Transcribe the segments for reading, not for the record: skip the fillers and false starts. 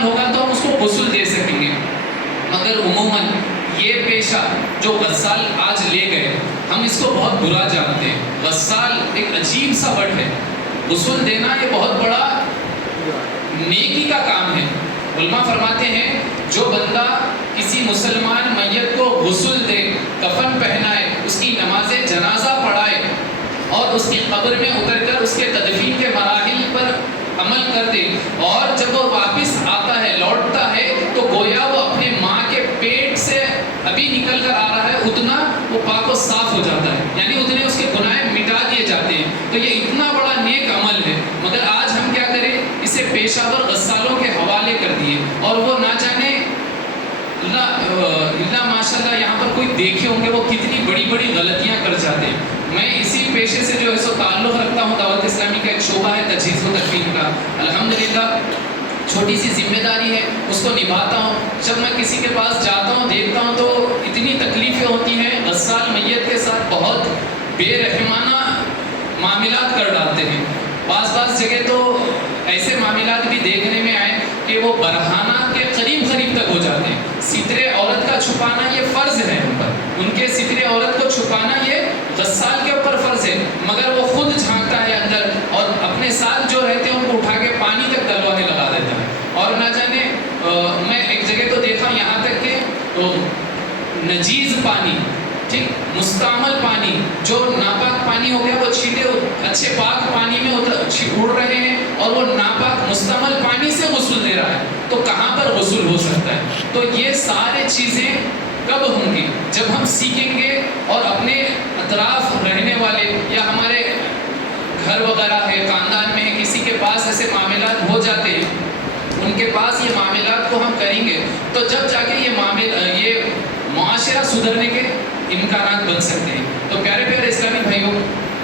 استعمال ہوگا تو ہم اس کو غسل دے سکیں گے. مگر عموماً یہ پیشہ جو غسال آج لے گئے ہم اس کو بہت برا جانتے ہیں. غسال ایک عجیب سا ورڈ ہے. غسل دینا یہ بہت بڑا نیکی کا کام ہے. علماء فرماتے ہیں جو بندہ کسی مسلمان میت کو غسل دے، کفن پہنائے، اس کی نماز جنازہ پڑھائے اور اس کی قبر میں اتر کر اس کے تدفین کے مراحل پر عمل کر دے، اور جب وہ واپس آتا ہے لوٹتا ہے تو گویا وہ اپنے ماں کے پیٹ سے ابھی نکل کر آ رہا ہے اتنا وہ پاک و صاف ہو جاتا ہے، یعنی اتنے اس کے گناہ مٹا دیے جاتے ہیں. تو یہ اتنا بڑا نیک عمل ہے. مگر آج ہم کیا کریں، اسے پیشہ ور غسالوں کے حوالے کر دیے، اور وہ نہ جانے اللہ ماشاء اللہ یہاں پر کوئی دیکھے ہوں گے وہ کتنی بڑی بڑی غلطیاں کر جاتے ہیں. میں اسی پیشے سے جو ہے سو تعلق رکھتا ہوں. دعوت اسلامی کا ایک شعبہ ہے تجہیز و تکفین کا. الحمدللہ چھوٹی سی ذمہ داری ہے، اس کو نبھاتا ہوں. جب میں کسی کے پاس جاتا ہوں دیکھتا ہوں تو اتنی تکلیفیں ہوتی ہیں. غسال میت کے ساتھ بہت بے رحمانہ معاملات کر ڈالتے ہیں. بعض جگہ تو ایسے معاملات بھی دیکھنے میں آئے کہ وہ برہانہ کے قریب تک ہو جاتے ہیں. سترے عورت کا چھپانا یہ فرض ہے ان پر، ان کے سترے عورت کو چھپانا یہ غسال کے اوپر فرض ہے، مگر وہ خود جھانکتا ہے اندر اور اپنے ساتھ جو رہتے ہیں ان کو اٹھا کے پانی تک ڈلوانے لگا دیتا ہے. اور نہ جانے میں ایک جگہ تو دیکھا یہاں تک کہ نجیز پانی، ٹھیک، مستعمل پانی، جو ناپاک پانی ہو گیا وہ چھینٹے اچھے پاک پانی میں اڑ رہے ہیں اور وہ ناپاک مستعمل پانی سے غسل دے رہا ہے. تو کہاں پر غسل ہو سکتا ہے؟ تو یہ سارے چیزیں کب ہوں گی؟ جب ہم سیکھیں گے اور اپنے اطراف رہنے والے یا ہمارے گھر وغیرہ ہے، خاندان میں ہے، کسی کے پاس ایسے معاملات ہو جاتے ہیں، ان کے پاس یہ معاملات کو ہم کریں گے تو جب جا کے یہ معاشرہ سدھرنے کے امکانات بن سکتے ہیں. تو پیارے پیارے اسلامی بھائیوں،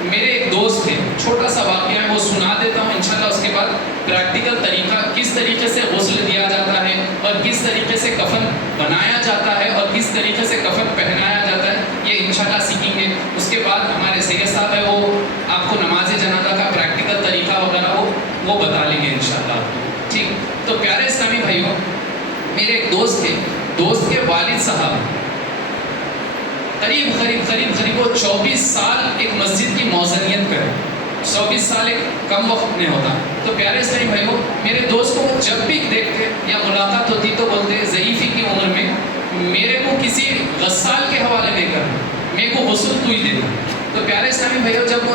میرے ایک دوست ہیں، چھوٹا سا واقعہ ہے وہ سنا دیتا ہوں انشاءاللہ. اس کے بعد پریکٹیکل طریقہ کس طریقے سے غسل دیا جاتا ہے اور کس طریقے سے کفن بنایا جاتا ہے اور کس طریقے سے کفن پہنایا جاتا ہے یہ انشاءاللہ سیکھیں گے. اس کے بعد ہمارے سید صاحب ہے وہ آپ کو نماز جنازہ کا پریکٹیکل طریقہ وغیرہ وہ بتا لیں گے انشاءاللہ. ٹھیک. تو پیارے اسلامی بھائیوں، میرے ایک دوست تھے، دوست کے والد صاحب قریب وہ 24 سال ایک مسجد کی موذنیت کرے. 24 سال ایک کم وقت میں ہوتا. تو پیارے اسلامی بھائیوں، میرے دوست کو جب بھی دیکھتے یا ملاقات ہوتی تو بولتے ضعیفی کی عمر میں میرے کو کسی غسال کے حوالے نہیں کرنا، میرے کو غسل تو ہی دینا. تو پیارے اسلامی بھائیوں، جب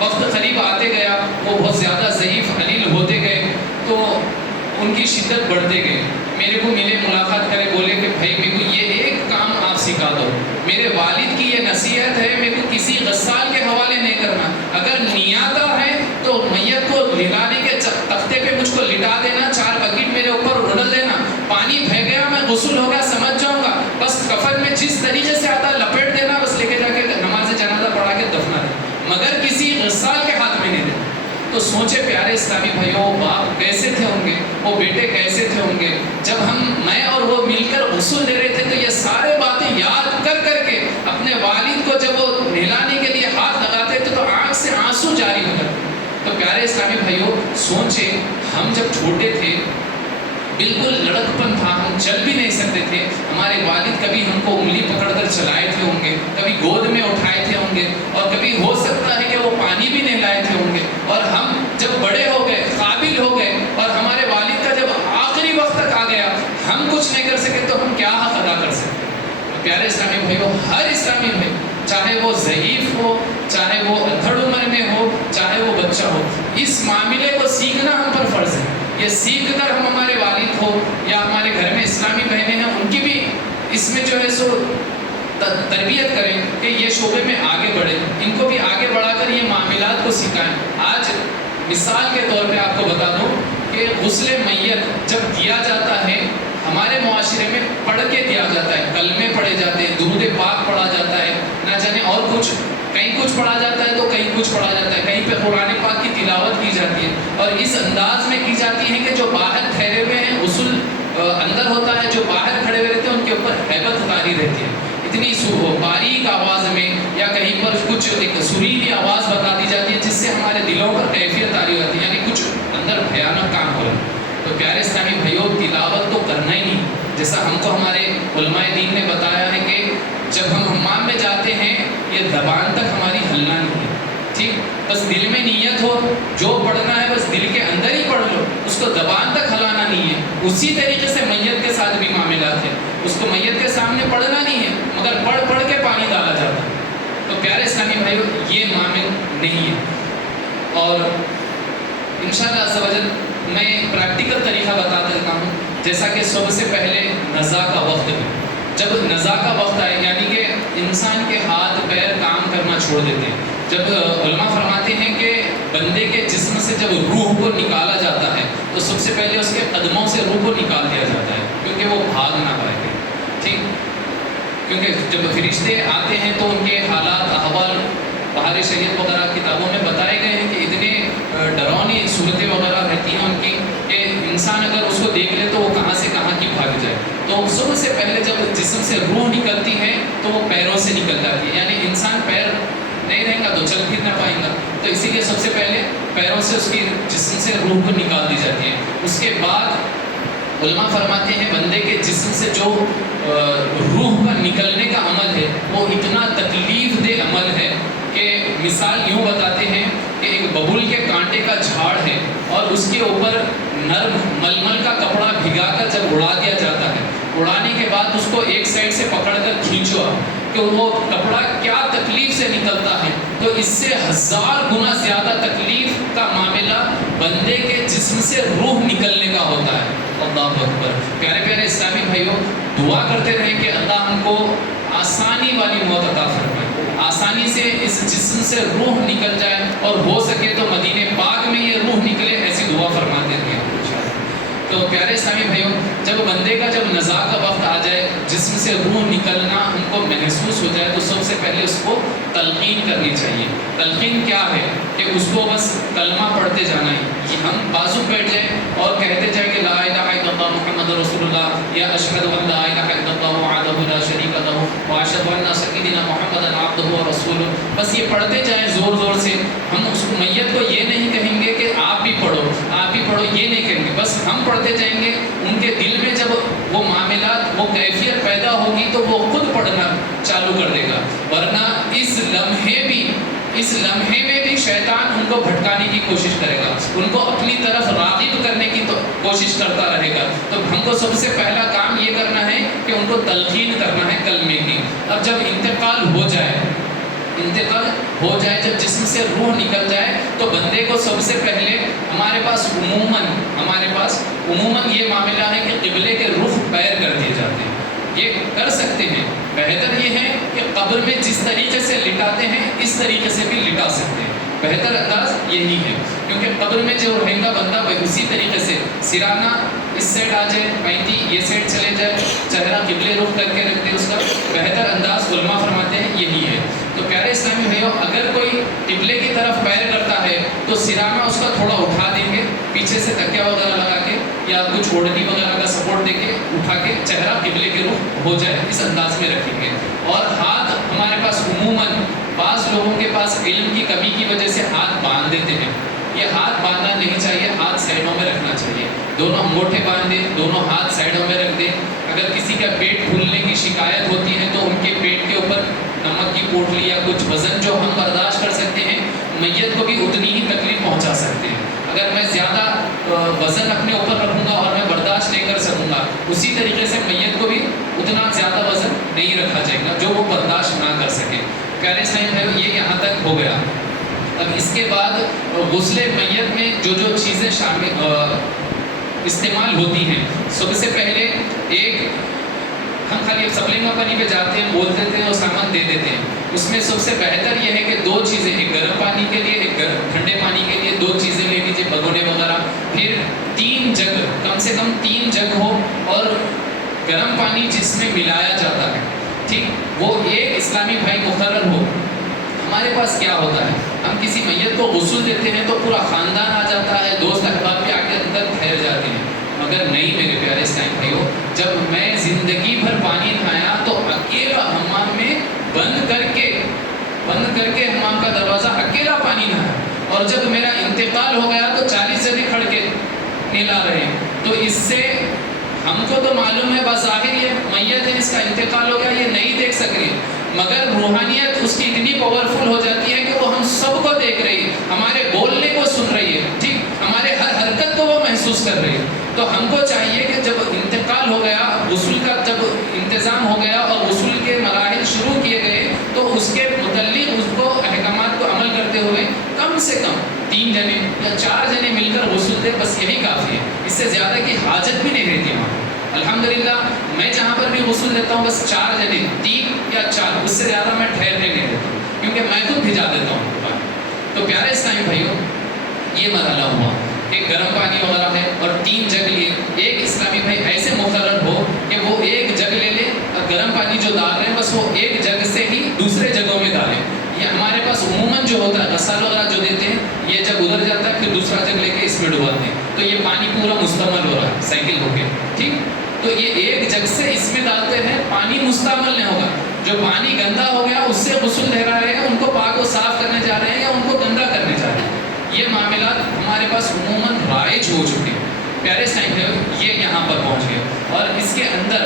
وقت قریب آتے گیا وہ بہت زیادہ ضعیف علیل ہوتے گئے تو ان کی شدت بڑھتے گئے. میرے کو ملے، ملاقات کرے، بولے کہ بھائی میرے کو یہ ایک کام آپ سکھا دو. میرے والد کی یہ نصیحت ہے، میرے کو کسی غسال کے حوالے نہیں کرنا. اگر نیاتا ہے تو میت کو لٹانے کے تختے پہ مجھ کو لٹا دینا، 4 بکیٹ میرے اوپر رڈل دینا، پانی بہہ گیا میں غسل ہو گیا سمجھ جاؤں گا، بس کفن میں جس طریقے سے آتا لپیٹ دینا، بس لے کے جا کے نماز جنازہ پڑھا کے دفنا دینا، مگر کسی غسال کے ہاتھ میں نہیں دینا. تو سوچے پیارے اسلامی بھائیوں، وہ باپ کیسے تھے ہوں گے، وہ بیٹے کیسے تھے ہوں گے. جب میں اور وہ مل کر غسل دے رہے تھے تو یہ سارے باتیں یاد کر کے اپنے والد کو جب وہ نہلانے کے لیے ہاتھ لگاتے تھے تو آنکھ سے آنسو جاری ہو جاتے. تو پیارے اسلامی بھائیوں سوچے، ہم جب چھوٹے تھے بالکل لڑکپن تھا، ہم چل بھی نہیں سکتے تھے، ہمارے والد کبھی ہم کو انگلی پکڑ کر چلائے تھے ہوں گے، کبھی گود میں اٹھائے تھے ہوں گے، اور کبھی ہو سکتا ہے کہ وہ پانی بھی نہیں لائے تھے ہوں گے. اور ہم جب بڑے ہو گئے، قابل ہو گئے، اور ہمارے والد کا جب آخری وقت تک آ گیا، ہم کچھ نہیں کر سکے تو ہم کیا حق ادا کر سکتے. پیارے اسلامی بھائیوں، ہر اسلامی بھائی چاہے وہ ضعیف ہو، چاہے وہ ادھڑ عمر میں ہو، چاہے وہ بچہ ہو، اس معاملے کو سیکھنا ہم پر فرض ہے. یہ سیکھ کر ہم ہمارے والد ہو یا ہمارے گھر میں اسلامی بہنیں ہیں ان کی بھی اس میں جو ہے سو تربیت کریں کہ یہ شعبے میں آگے بڑھیں، ان کو بھی آگے بڑھا کر یہ معاملات کو سکھائیں. آج مثال کے طور پہ آپ کو بتا دوں کہ غسل میت جب دیا جاتا ہے ہمارے معاشرے میں پڑھ کے دیا جاتا ہے، کلمے پڑھے جاتے ہیں، درود پاک پڑھا جاتا ہے، نہ جانے اور کچھ، کہیں کچھ پڑھا جاتا ہے تو کہیں کچھ پڑھا جاتا ہے، کہیں پہ قرآن پاک کی تلاوت کی جاتی ہے، اور اس انداز میں کی جاتی ہے کہ جو باہر ٹھہرے ہوئے ہیں غسل اندر ہوتا ہے، جو باہر کھڑے ہوئے رہتے ہیں ان کے اوپر ہیبت طاری رہتی ہے. اتنی باریک آواز میں یا کہیں پر کچھ ایک سریلی آواز بتا دی جاتی ہے جس سے ہمارے دلوں پر کیفیت طاری ہوتی ہے، یعنی کچھ اندر بھیانک کام ہو رہا ہے. تو پیارے اسلامی بھائیوں تلاوت تو کرنا ہی نہیں، جیسا ہم کو ہمارے علماء دین نے بتایا ہے کہ جب ہم حمام میں جاتے ہیں یہ زبان تک ہماری ہلنا نہیں ہے، ٹھیک، بس دل میں نیت ہو جو پڑھنا ہے بس دل کے اندر ہی پڑھ لو، اس کو زبان تک ہلانا نہیں ہے۔ اسی طریقے سے میت کے ساتھ بھی معاملات ہیں، اس کو میت کے سامنے پڑھنا نہیں ہے مگر پڑھ پڑھ کے پانی ڈالا جاتا ہے۔ تو پیارے اسلامی بھائیو یہ معامل نہیں ہے۔ اور انشاءاللہ عز و جل میں پریکٹیکل طریقہ بتا دیتا ہوں، جیسا کہ صبح سے پہلے نزا کا وقت ہے، جب نزا کا وقت آئے یعنی کہ انسان کے ہاتھ پیر کام کرنا چھوڑ دیتے ہیں، جب علماء فرماتے ہیں کہ بندے کے جسم سے جب روح کو نکالا جاتا ہے تو سب سے پہلے اس کے قدموں سے روح کو نکال دیا جاتا ہے کیونکہ وہ بھاگ نہ پائے گے، ٹھیک، کیونکہ جب فرشتے آتے ہیں تو ان کے حالات احوال بہار شریعت وغیرہ کتابوں میں بتائے گئے ہیں کہ اتنے ڈراؤنی صورتیں وغیرہ رہتی ہیں ان کی کہ انسان اگر اس کو دیکھ لے تو وہ کہاں سے کہاں کی بھاگ جائے۔ تو صبح سے پہلے جب جسم سے روح نکلتی ہے تو وہ پیروں سے نکل جاتی ہے، یعنی انسان پیر نہیں رہے گا تو چل پھر نہ پائے گا، تو اسی لیے سب سے پہلے پیروں سے اس کی جسم سے روح کو نکال دی جاتی ہے۔ اس کے بعد علماء فرماتے ہیں بندے کے جسم سے جو روح کا نکلنے کا عمل ہے وہ اتنا تکلیف دہ عمل ہے کہ مثال یوں بتاتے ہیں کہ ایک ببول کے کانٹے کا جھاڑ ہے اور اس کے اوپر نرم ململ کا کپڑا بھگا کر جب اڑا دیا جاتا ہے، اڑانے کے بعد اس کو ایک سائڈ سے پکڑ کر کھینچو کہ وہ کپڑا کیا تکلیف سے نکلتا ہے، تو اس سے 1000 گنا زیادہ تکلیف کا معاملہ بندے کے جسم سے روح نکلنے کا ہوتا ہے۔ اللہ اکبر۔ پیارے پیارے اسلامی بھائیوں دعا کرتے رہیں کہ اللہ ہم کو آسانی والی موت عطا فرمائے، آسانی سے اس جسم سے روح نکل جائے اور ہو سکے تو مدینہ پاک میں یہ روح نکلے، ایسی دعا فرماتے رہیں۔ تو پیارے اسلامی بھائیوں جب بندے کا جب نزا کا وقت آ جائے، جسم سے روح نکلنا ہم کو محسوس ہو جائے تو سب سے پہلے اس کو تلقین کرنی چاہیے۔ تلقین کیا ہے کہ اس کو بس کلمہ پڑھتے جانا ہے، کہ ہم بازو بیٹھ جائیں اور کہتے جائیں کہ لا الہ الا اللہ محمد رسول اللہ، یا اشہد ان لا الہ الا اللہ وحدہ لا شریک لہ واشہد ان سیدنا محمد عبدہ ورسولہ، بس یہ پڑھتے جائیں زور زور سے۔ ہم اس میت کو یہ نہیں کہیں گے کہ آپ بھی پڑھو آپ بھی پڑھو، یہ نہیں کہیں گے، بس ہم پڑھتے جائیں گے۔ ان کے دل میں جب وہ معاملات وہ کیفیت پیدا ہوگی تو وہ خود پڑھنا چالو کر دے گا، ورنہ اس لمحے میں بھی شیطان ان کو بھٹکانے کی کوشش کرے گا، ان کو اپنی طرف راغب کرنے کی کوشش کرتا رہے گا۔ تو ہم کو سب سے پہلا کام یہ کرنا ہے کہ ان کو تلقین کرنا ہے کلمے کی۔ اب جب انتقال ہو جائے جب جسم سے روح نکل جائے تو بندے کو سب سے پہلے ہمارے پاس عموماً یہ معاملہ ہے کہ قبلے کے رخ پیر کر دیے جاتے ہیں، یہ کر سکتے ہیں۔ بہتر یہ ہے کہ قبر میں جس طریقے سے لٹاتے ہیں اس طریقے سے بھی لٹا سکتے ہیں، بہتر انداز یہی ہے، کیونکہ قبر میں جو رہے گا بندہ وہ اسی طریقے سے سرانہ اس سائڈ آ جائے، پینتی یہ سائڈ چلے جائے، چہرہ قبلے رخ کر کے رکھ دے، اس کا بہتر انداز علماء فرماتے ہیں یہی ہے۔ تو پیارے اسلامی بھائیوں اگر کوئی قبلے کی طرف پیر کرتا ہے تو سرانہ اس کا تھوڑا اٹھا دیں گے، پیچھے سے تکیہ وغیرہ لگا کے یا کچھ اوڑھنی وغیرہ کا سپورٹ دے کے اٹھا کے چہرہ قبلے کے رخ ہو جائے اس انداز میں رکھیں گے۔ اور ہاتھ ہمارے پاس عموماً بعض لوگوں کے پاس علم کی کمی کی وجہ سے ہاتھ باندھ دیتے ہیں، یہ ہاتھ باندھنا نہیں چاہیے، ہاتھ سائڈوں میں رکھنا چاہیے، دونوں انگوٹھے باندھ دیں، دونوں ہاتھ سائڈوں میں رکھ دیں۔ اگر کسی کا پیٹ پھولنے کی شکایت ہوتی ہے تو ان کے پیٹ کے اوپر نمک کی پوٹلی یا کچھ وزن جو ہم برداشت کر سکتے ہیں، میت کو بھی اتنی ہی تکلیف پہنچا سکتے ہیں۔ اگر میں زیادہ وزن اپنے اوپر رکھوں گا اور میں برداشت نہیں کر سکوں گا، اسی طریقے سے میت کو بھی اتنا زیادہ وزن نہیں رکھا جائے گا جو وہ برداشت نہ کر سکے۔ پیارے اسلامی بھائیو یہ یہاں تک ہو گیا۔ اب اس کے بعد غسل میت میں جو جو چیزیں استعمال ہوتی ہیں، سب سے پہلے ایک ہم خالی سپلے کمپنی پہ جاتے ہیں، بول دیتے ہیں اور سامان دے دیتے ہیں، اس میں سب سے بہتر یہ ہے کہ 2 چیزیں، ایک گرم پانی کے لیے ایک ٹھنڈے پانی کے لیے 2 چیزیں لے لیجیے، بگونے وغیرہ، پھر 3 جگ کم سے کم 3 جگ ہو اور گرم پانی جس میں ملایا جاتا ہے، ٹھیک، وہ ایک اسلامی بھائی مقرر ہو۔ ہمارے پاس کیا ہوتا ہے، ہم کسی میت کو غسل دیتے ہیں تو پورا خاندان آ جاتا ہے، دوست احباب بھی آ کے اندر ٹھہر جاتے ہیں، مگر نہیں میرے پیارے اسلامی بھائیوں، جب میں زندگی بھر پانی نہایا تو اکیلا حمام میں بند کر کے حمام کا دروازہ اکیلا پانی نہایا، اور جب میرا انتقال ہو گیا تو 40 جنے کھڑ کے نہلا رہے ہیں. تو اس سے ہم کو تو معلوم ہے بظاہر یہ میت ہے، اس کا انتقال ہو گیا، یہ نہیں دیکھ سک رہی، مگر روحانیت اس کی اتنی پاورفل ہو جاتی ہے کہ وہ ہم سب کو دیکھ رہی ہے، ہمارے بولنے کو سن رہی ہے، ٹھیک، ہمارے ہر حرکت کو وہ محسوس کر رہی ہے. تو ہم کو چاہیے کہ جب انتقال ہو گیا، غسل کا جب انتظام ہو گیا اور غسل کے مراحل شروع کیے گئے، تو اس کے متعلق اس کو احکامات کو عمل کرتے ہوئے کم سے کم 3 جنے یا 4 جنے مل کر غسل دے، بس یہی کافی ہے. اس سے زیادہ کی حاجت بھی نہیں رہتی وہاں. الحمدللہ میں جہاں پر بھی غسل دیتا ہوں بس 4 جنے، 3 یا 4، اس سے زیادہ میں ٹھہرنے نہیں دیتا ہوں، کیونکہ میں خود بھجا دیتا ہوں. تو پیارے اسلامی بھائیوں، یہ مرحلہ ہوا. ایک گرم پانی وغیرہ ہے اور 3 جگ لیے. ایک اسلامی بھائی ایسے مقرر ہو کہ وہ ایک جگ لے لے اور گرم پانی جو ڈال رہے ہیں بس وہ ایک جگ سے ہی دوسرے جگہوں میں ڈالیں. یہ ہمارے پاس عموماً جو ہوتا ہے غسل وغیرہ جو دیتے ہیں، یہ جگ ادھر جاتا ہے پھر دوسرا جگ لے کے اس میں ڈباتے ہیں، تو یہ پانی پورا مستعمل ہو رہا ہے سائیکل ہو کے. ٹھیک، تو یہ ایک جگ سے اس میں ڈالتے ہیں، پانی مستعمل نہیں ہوگا. جو پانی گندا ہو گیا اس سے غسل لے رہے ہیں، ان کو پاک و صاف کرنے جا رہے ہیں یا ان کو گندا کرنے جا رہے ہیں. یہ معاملات ہمارے پاس عموماً رائج ہو چکے ہیں. پیارے سائنس یہ یہاں پر پہنچ گئے. اور اس کے اندر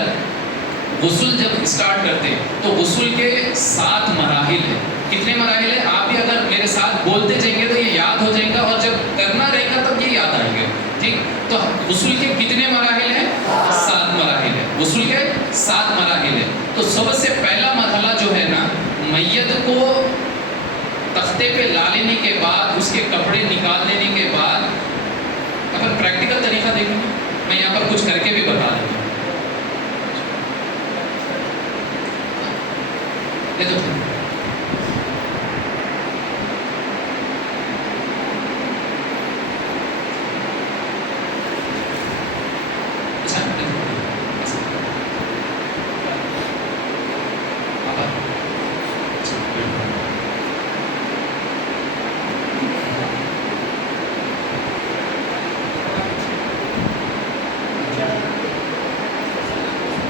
غسل جب اسٹارٹ کرتے ہیں تو غسل کے 7 مراحل ہیں. کتنے مراحل ہیں؟ آپ بھی اگر میرے ساتھ بولتے جائیں گے تو یہ یاد ہو جائے گا، اور جب کرنا رہے گا تب یہ یاد آئیں گے. ٹھیک، تو غسل کے کتنے مراحل ہیں؟ 7 مراحل ہیں. غسل کے 7 مراحل ہیں. تو سب سے پہلا مرحلہ جو ہے نا، میت کو تختے پہ لا لینے کے بعد، اس کے کپڑے نکال لینے کے بعد، اگر پریکٹیکل طریقہ دیکھیں میں یہاں پر کچھ کر کے بھی بتا دیتا ہوں. یہ تو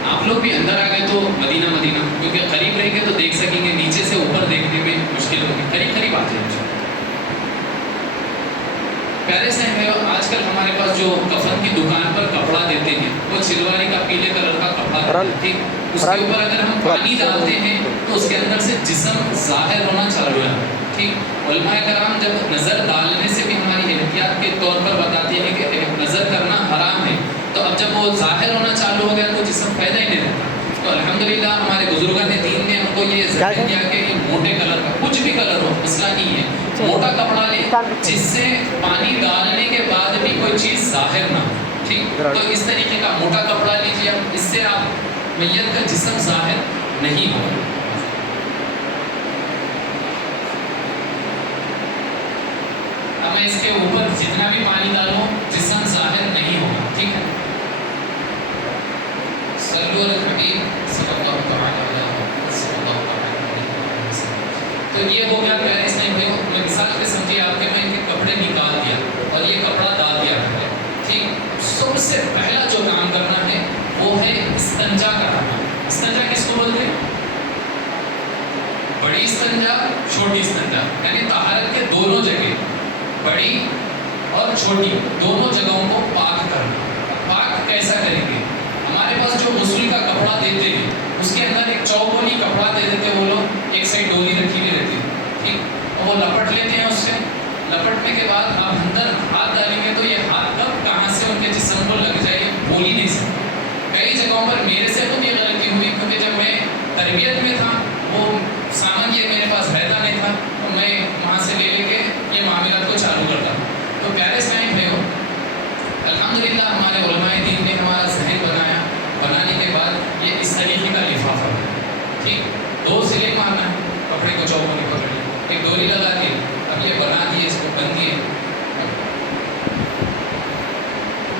آپ لوگ بھی اندر آ گئے تو مدینہ کیونکہ قریب رہیں گے تو دیکھ سکیں گے، نیچے سے اوپر دیکھنے میں مشکل ہوگی. قریب آ جائیں. پیارے سے آج کل ہمارے پاس جو کفن کی دکان پر کپڑا دیتے ہیں وہ چلواری کا پیلے کلر کا کپڑا ہے. اس کے اوپر اگر ہم پانی ڈالتے ہیں تو اس کے اندر سے جسم ظاہر ہونا چالو ہے. ٹھیک، علماء کرام جب نظر ڈالنے سے بھی ہماری احتیاط کے طور پر بتاتے ہیں کہ نظر کرنا حرام ہے، تو اب جب وہ ظاہر ہونا چالو ہو گیا تو جسم پیدا ہی نہیں رہتا. تو الحمدللہ ہمارے بزرگان دین نے ہم کو یہ ذہن دیا کہ یہ موٹے کلر کا، کچھ بھی کلر ہو مسئلہ نہیں ہے، موٹا کپڑا لے جس سے پانی ڈالنے کے بعد بھی کوئی چیز ظاہر نہ ہو. ٹھیک، تو اس طریقے کا موٹا کپڑا لیجیے، اس سے آپ میت کا جسم ظاہر نہیں ہوگا. اب میں اس کے اوپر جتنا بھی پانی ڈالوں جسم ظاہر نہیں ہوگا. ٹھیک ہے، صلو علی الحبیب صلی اللہ تعالی علیہ وسلم. تو یہ ہو گیا. پیارے اس نے میں مثال کے سمجھیے آپ کے، میں ان کے کپڑے نکال دیا اور یہ کپڑا ڈال دیا ہے. ٹھیک، سب سے پہلا جو کام کرنا ہے وہ ہے استنجا کرنا. استنجا کس کو بولتے ہیں؟ بڑی استنجا، چھوٹی استنجا، یعنی طہارت کے دونوں جگہ، بڑی اور چھوٹی دونوں جگہوں کو پاک کرنا. پاک کیسا کریں گے؟ ہمارے پاس جو غسل کا کپڑا دیتے ہیں اس کے اندر ایک چوکونی کپڑا دے دیتے ہیں وہ لوگ، ایک سائڈ ڈولی رکھی ہوئی رہتی ہے. ٹھیک، وہ لپٹ لیتے ہیں. اس سے لپٹنے کے بعد آپ اندر ہاتھ ڈالیں گے تو یہ ہاتھ کب کہاں سے ان کے جسم کو لگ جائے گی بول ہی نہیں سکتے. کئی جگہوں پر میرے سے خود یہ غلطی ہوئی، کیونکہ جب میں تربیت میں تھا وہ سامان یہ میرے پاس رہتا نہیں تھا، تو میں وہاں سے لے کے یہ معاملات کو چالو کرتا. تو پیارے اسلام بھائیو، الحمدللہ ہمارے علماء دین نے ہمارا ذہن بنانے کے بعد یہ اس طریقے کا لفافہ ہے. ٹھیک، 2 سلے مارنا ہے، کپڑے کو چوکوں میں پکڑ لیا، ایک ڈوری لگا دی، اب یہ بنا دیے، اس کو بند دیے.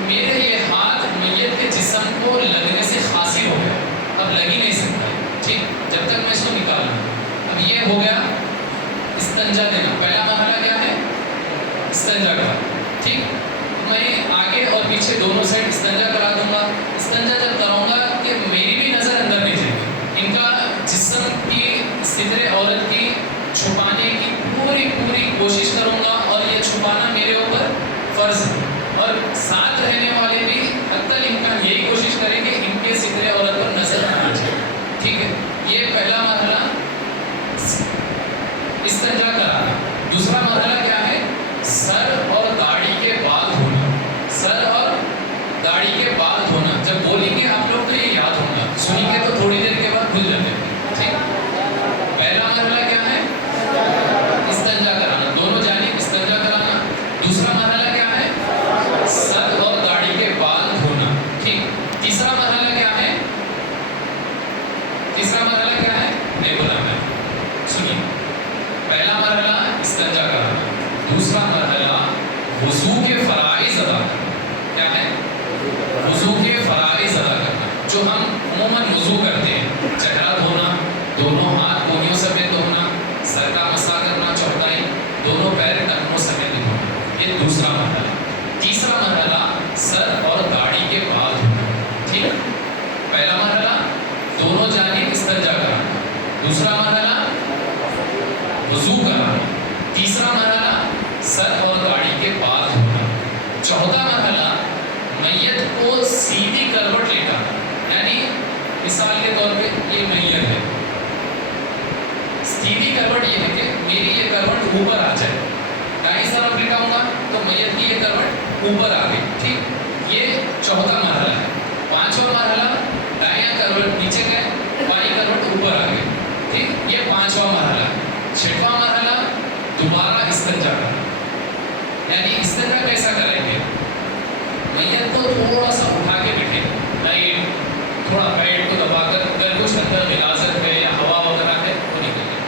میرے یہ ہاتھ میت کے جسم کو لگنے سے حاصل ہو گیا، اب لگ ہی نہیں سکتا. ٹھیک، جب تک میں اس کو نکالوں. اب یہ ہو گیا استنجا دینا. پہلا مرحلہ کیا ہے؟ استنجا کرا. ٹھیک، میں آگے اور پیچھے دونوں سائڈ استنجا کرا دوں گا. استنجا جب کراؤں گا کہ میری بھی نظر اندر نہیں جائے گی، ان کا جسم کی ستر عورت کی چھپانے کی پوری کوشش کروں گا، اور یہ چھپانا میرے اوپر فرض ہے. اور ساتھ رہ میت کو سیدھی کروٹ لٹانا، یعنی مثال کے طور پہ یہ میت ہے، سیدھی کروٹ یہ ہے کہ میری یہ کروٹ اوپر آ جائے، دائیں طرف لٹاؤں گا تو میت کی یہ کروٹ اوپر آ گئی، ٹھیک، یہ چوتھا مرحلہ ہے۔ پانچواں مرحلہ دائیں کروٹ نیچے گئے، بائیں کروٹ اوپر آ گئی، ٹھیک، یہ پانچواں مرحلہ ہے۔ چھٹواں مرحلہ دوبارہ استنجا کرنا، یعنی استنجا کیسا کریں گے؟ میت کو تھوڑا سا اٹھا کے بٹھے، لائٹ تھوڑا پیٹ کو دبا کر، اگر کچھ اندر غلاظت ہے یا ہوا وغیرہ ہے وہ نکل جائے،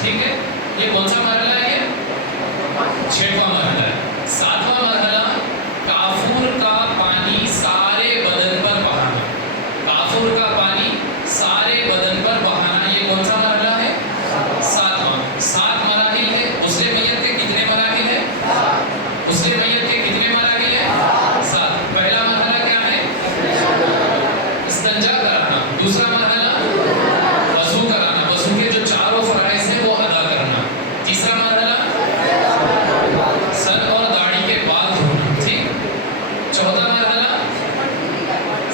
ٹھیک ہے۔ یہ کون سا مرحلہ ہے؟ یہ چھٹواں مرحلہ ہے۔ ساتواں مرحلہ کافور کا پانی سارے بدن پر بہانا، کافور کا پانی سارے بدن پر بہانا، یہ کون سا مرحلہ ہے؟ ساتواں۔ 7 مراحل ہے۔ غسل میت کے کتنے مراحل ہے؟ غسل میت کے کتنے مراحل ہے؟ 7۔ پہلا مرحلہ کیا ہے؟ استنجا کرانا۔ دوسرا مرحلہ وضو کرانا، وضو کے جو چاروں فرائض ہیں وہ ادا کرنا۔ تیسرا مرحلہ سر اور داڑھی کے بال دھونا، ٹھیک۔ چوتھا مرحلہ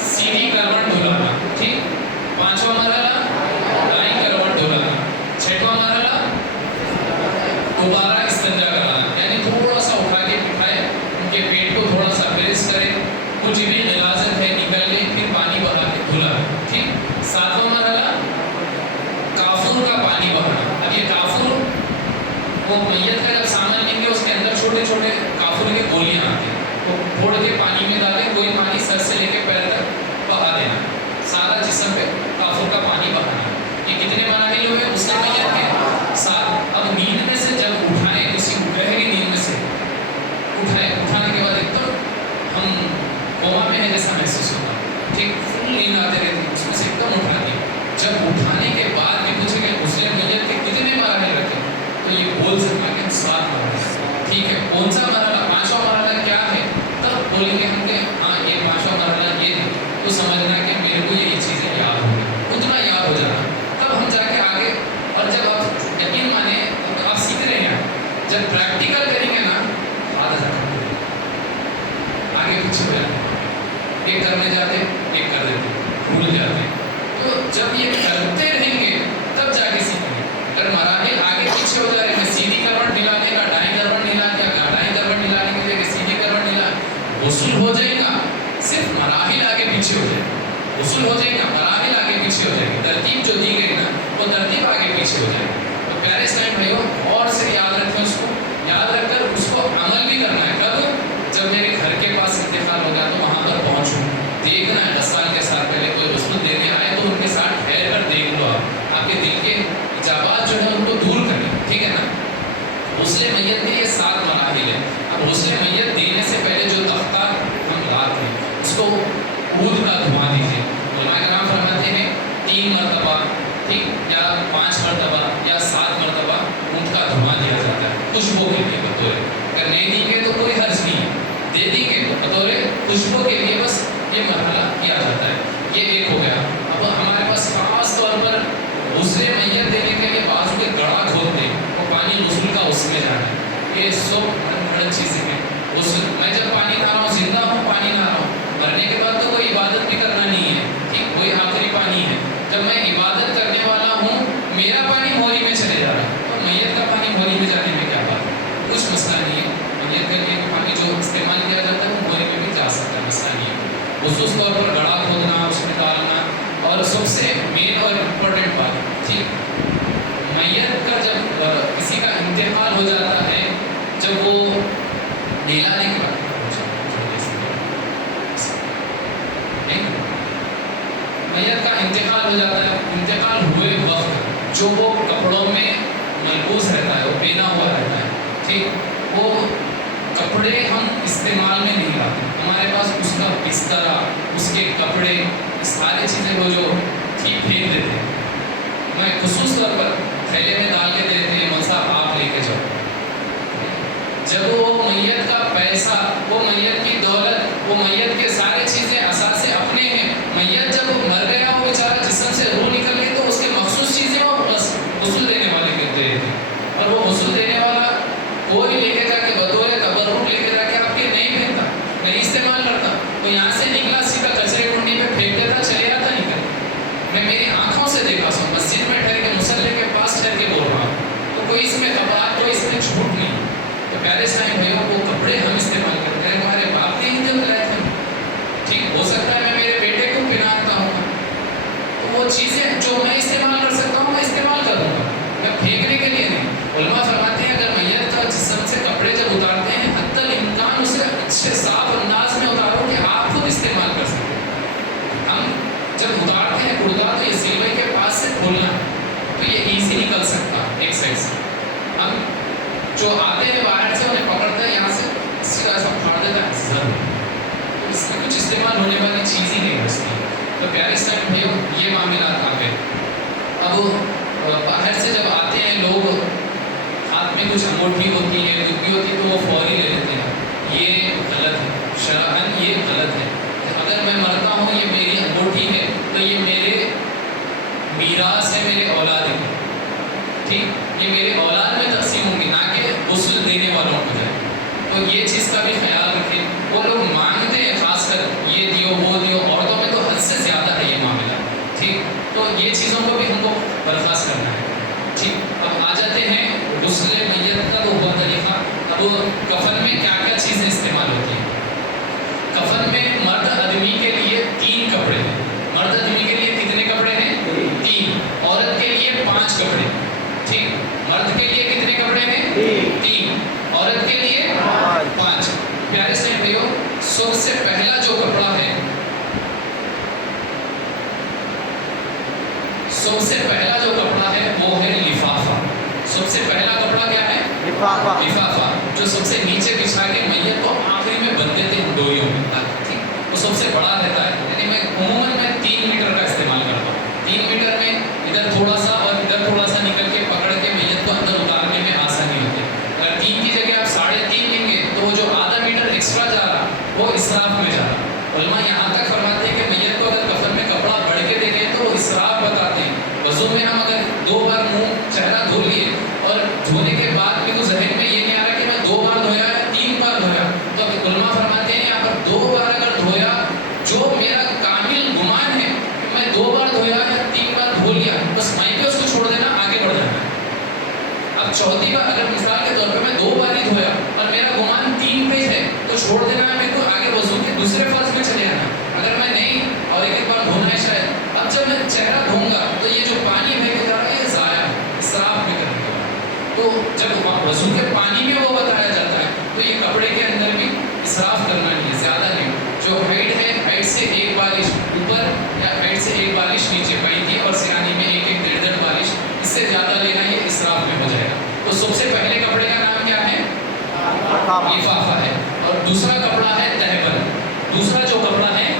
سیدھی کروٹ دھلانا، ٹھیک۔ پانچواں مرحلہ دائیں کروٹ دھلانا۔ چھٹواں مرحلہ دوبارہ استنجا کرانا، یعنی تھوڑا سا اٹھا کے بٹھائے، ان کے پیٹ کو تھوڑا سا پریس کرے، کچھ بھی غلاظت ہے نکل لے، پھر پانی بہا کے دھلا، ٹھیک۔ ساتواں مرحلہ کافور کا پانی بہانا۔ اب یہ کافور وہ میت کا جب سامان لیں گے اس کے اندر چھوٹے چھوٹے کافور کے گولیاں آتی ہیں، وہ پھوڑ کے پانی میں ڈالیں، کوئی پانی سر سے لے کے پیر تک بہا دینا، سارا جسم پہ کافور کا پانی بہانا۔ یہ کتنے مراحل ہوئے اس کے میت کے؟ 7۔ اب نیند میں سے جب اٹھائیں، کسی گہری نیند میں سے اٹھائیں، اٹھانے کے بعد ایک تو ہم کوما میں ہے جیسا محسوس ہوتا، ٹھیک، فل نیند آتے رہتی، اس میں سے ایک دم اٹھا دیا۔ جب اٹھانے کے بعد میں پوچھے کہ غسل میت کے کتنے مراحل رکھے تو یہ بول سکتا کہ 7 مراحل، ٹھیک ہے۔ کون سا مرحلہ؟ پانچواں مرحلہ کیا ہے؟ تب بولیں گے ہم کہ ہاں یہ پانچواں مرحلہ یہ ہے، تو سمجھنا کہ میرے کو یہ چیزیں یاد ہو گئی، اتنا یاد ہو جانا، تب ہم جا کے آگے۔ اور جب آپ یقین مانیں تو آپ سیکھ رہے ہیں، جب پریکٹیکل کریں گے نا آدھا جاتا آگے پیچھے ہو جاتا، ایک کرنے جاتے ایک کر دیتے، بھول جاتے۔ تو جب یہ کرتے رہیں گے تب جا کے سیکھیں گے۔ اگر مراحل آگے پیچھے ہو جا رہے ہیں، سیدھی کروٹ ڈلانے کا دائیں کروٹ ڈلا دیا، دائیں کروٹ ڈلانے کے لیے سیدھی کروٹ ڈلا، غسل ہو جائے گا، صرف مراحل آگے پیچھے ہو جائے گا، غسل ہو جائے گا، مراحل آگے پیچھے ہو جائے گی، ترتیب جو دی گئی نا وہ ترتیب آگے پیچھے ہو جائے گی۔ تو پیارے اسلام بھائیوں، اور سے یاد رکھیں، اس کو یاد رکھ کر اس کو عمل بھی کرنا ہے۔ کب؟ جب میرے گھر کے پاس انتقال ہو گیا تو وہاں پر پہنچوں، دیکھنا ہے 10 سال کے ساتھ پہلے کوئی غسل دینے آئے تو ان کے ساتھ ٹھہر کر دیکھ لو، آپ کے دل کے اجابات جو ہے ان کو دور کریں، ٹھیک ہے نا۔ غسل میت کے یہ 7 مراحل ہیں۔ اب غسل میت دینے سے پہلے جو تختہ ہم لاتے ہیں اس کو عود کا دھواں دیجیے۔ علماء کرام فرماتے ہیں 3 مرتبہ، ٹھیک، یا 5 مرتبہ یا 7 مرتبہ عود کا دھواں دیا جاتا ہے خوشبو کے لیے بطور، اگر نہیں دیں گے تو کوئی حرج نہیں ہے، دے دیں گے تو بطور خوشبو کے لیے بس یہ مرحلہ کیا جاتا ہے۔ یہ ایک ہو گیا۔ اب ہمارے پاس خاص طور پر غسل میت دینے کے لیے بازو کے گڑھا کھودتے ہیں، وہ پانی غسل کا اس میں جانا ہے، یہ سب بڑی چیزیں ہیں۔ غسل میں جب پانی نہ رہا ہوں، زندہ ہوں پانی نہ رہا ہوں، مرنے کے بعد تو کوئی عبادت بھی کرنا نہیں ہے، ٹھیک، وہی آخری پانی ہے۔ جب میں عبادت کرنے والا ہوں، میرا پانی موری میں چلے جا رہا ہے، تو میت کا پانی موری میں جانے میں کیا بات ہے؟ کچھ مسئلہ نہیں ہے، میت کے لیے پانی جو استعمال کیا جاتا ہے وہ موری میں بھی جا سکتا ہے، مسئلہ نہیں ہے۔ خصوص طور پر گڑھا کھودنا، اس میں ڈالنا، اور سب سے مین اور امپورٹنٹ بات، ٹھیک، میت کا جب کسی کا انتقال ہو جاتا ہے، جب وہ نہلانے کے بعد میت کا انتقال ہو جاتا ہے، انتقال ہوئے وقت جو وہ کپڑوں میں ملبوس رہتا ہے، وہ پہنا ہوا رہتا ہے، ٹھیک، وہ کپڑے ہم استعمال میں نہیں لاتے، ہمارے پاس اس کا بستر، اس کے کپڑے، ساری چیزیں وہ جو ٹھیک پھینک دیتے ہیں، میں خصوص طور پر تھیلے میں ڈال کے دیتے ہیں، مول صاحب آپ لے کے جاؤ۔ جب وہ میت کا پیسہ، وہ میت کی دولت، وہ میت کے سارے چیزیں اثاثے اپنے ہیں، میت جب مر گیا وہ بیچارہ جسم سے روح نکل گئی تو اس کے مخصوص چیزیں وہ بس غسل دینے والے کے دے دیتے، اور وہ غسل دینے والا کوئی لے کے جا کے بطور تبرک لے کے جا کے آپ کے نہیں پہنتا، نہیں استعمال کرتا، وہ یہاں سے نکلا سیدھا کچرے کنڈی پہ پھینک دیتا, چلے آتا نکل. میں میری آنکھوں سے دیکھا سو مسجد میں ٹھہر کے مصلی کے پاس ٹھہر کے بول رہا ہوں, تو کوئی اس میں خبرات, کوئی اس میں جھوٹ نہیں. تو پیارے اسلامی بھائیوں, وہ کپڑے ہم استعمال کرتے ہیں, ہمارے باپ نے ہی جو لائے تھے. ٹھیک ہو سکتا ہے میں میرے بیٹے کو پہناتا ہوں, تو وہ چیزیں جو میں استعمال کر سکتا ہوں میں استعمال کروں گا, میں پھینکنے کے لیے نہیں. علماء فرماتے ہیں اگر میت کا جسم سے کپڑے جب اتارتے ہیں حتی الامکان اسے اچھے صاف انداز میں اتارو کہ آپ خود استعمال کر سکیں. ہم جب اتارتے ہیں کرتا تو یہ سلوے کے پاس سے کھولنا, تو یہ ایزی نکل سکتا ایک سائڈ سے. ہم جو آتے ہیں باہر سے انہیں پکڑتے ہیں یہاں سے سیدھا سا پھاڑ دیتا ہے ضرور, اس میں کچھ استعمال ہونے والی چیز ہی نہیں بچتی. تو پیارے اسلام بھائیوں, یہ معاملات آ گئے. اب باہر سے جب آتے ہیں لوگ, ہاتھ میں کچھ انگوٹھی ہوتی ہے, کچھ بھی ہوتی ہے, تو وہ فوری لے لیتے ہیں. یہ غلط ہے, شرعاً یہ غلط ہے. اگر میں مرتا ہوں یہ میری انگوٹھی ہے تو یہ میرے میراث ہے, میرے اولاد ہے. ٹھیک, یہ میرے اولاد میں تقسیم ہوں گی, نہ کہ غسل دینے والوں کو جائے. تو یہ چیز کا بھی خیال رکھیں. وہ لوگ مانگتے ہیں خاص کر یہ دیو وہ دیو, عورتوں میں تو حد سے زیادہ ہے یہ معاملہ. ٹھیک, تو یہ چیزوں کو بھی ہم کو برخاست کرنا ہے. ٹھیک, اب آ جاتے ہیں غسل میت کا وہ طریقہ. اب کفن میں کیا کیا چیزیں استعمال ہوتی ہیں. کفن میں مرد آدمی کے لیے 3 کپڑے ہیں. مرد آدمی کے لیے کتنے کپڑے ہیں؟ 3. عورت کے لیے 5 کپڑے. ٹھیک, مرد کے لیے کتنے کپڑے ہیں؟ 3. عورت کے لیے 5. پیارے سے بھائیو, سب سے پہلا جو کپڑا ہے, سب سے پہلا جو کپڑا ہے وہ ہے لفافہ. سب سے پہلا کپڑا کیا ہے؟ لفافہ. لفافہ جو سب سے نیچے بچھا کے میت کو آخری میں بندھ دیتے ہیں ڈوریوں میں. ٹھیک, وہ سب سے بڑا رہتا ہے. یعنی میں عموماً 3 میٹر کا استعمال کرتا ہوں. 3 میٹر میں ادھر تھوڑا سا اور ادھر تھوڑا سا نکل کے پکڑ کے میت کو اندر اتارنے میں آسانی ہوتی ہے. اگر 3 کی جگہ آپ 3.5 لیں گے تو وہ جو آدھا میٹر ایکسٹرا جا رہا وہ اسراف میں جا رہا. علماء یہاں تک فرماتے ہیں کہ میت کو اگر کفن میں کپڑا بڑھ کے دیں گے تو وہ اسراف بتاتے ہیں. وضو میں ہم اگر 2 بار منہ چہرہ دھو لیے اور دھونے کے بعد بھی تو ذہن میں یہ نہیں آ رہا کہ میں 2 بار دھویا یا 3 بار دھویا, تو اب علماء فرماتے ہیں یہاں پر 2 بار اگر دھویا, جو میرا کامل گمان ہے کہ میں 2 بار دھویا یا 3 بار دھو لیا, بس وہیں پہ اس کو چھوڑ دینا, آگے بڑھ جانا ہے. اب چوتھی بار اگر مثال کے طور پہ میں 2 بار ہی دھویا اور میرا گمان 3 پہ ہے تو چھوڑ دینا ہے میرے کو, آگے وضو کے دوسرے فرض میں چلے جانا. اگر میں نہیں اور ایک بار دھونا ہے شاید, اب جب میں چہرہ دھوں گا تو یہ جو پانی بہہ کے جا رہا ہے یہ ضائع ہے, اسراف میں کرنے کے بعد. تو جب وضو کے پانی میں وہ بتایا جاتا ہے تو یہ کپڑے کے اندر بھی اسراف کرنا نہیں ہے, زیادہ نہیں. جو ہائٹ ہے, ہائٹ سے 1 بالش اوپر یا ہائٹ سے 1 بالش نیچے, پائیدی اور سرانی میں 1 1.5 بالش, اس سے زیادہ لینا یہ اسراف میں ہو جائے گا. تو سب سے پہلے کپڑے کا نام کیا ہے؟ لفافہ ہے. اور دوسرا کپڑا ہے تہبند. دوسرا جو کپڑا ہے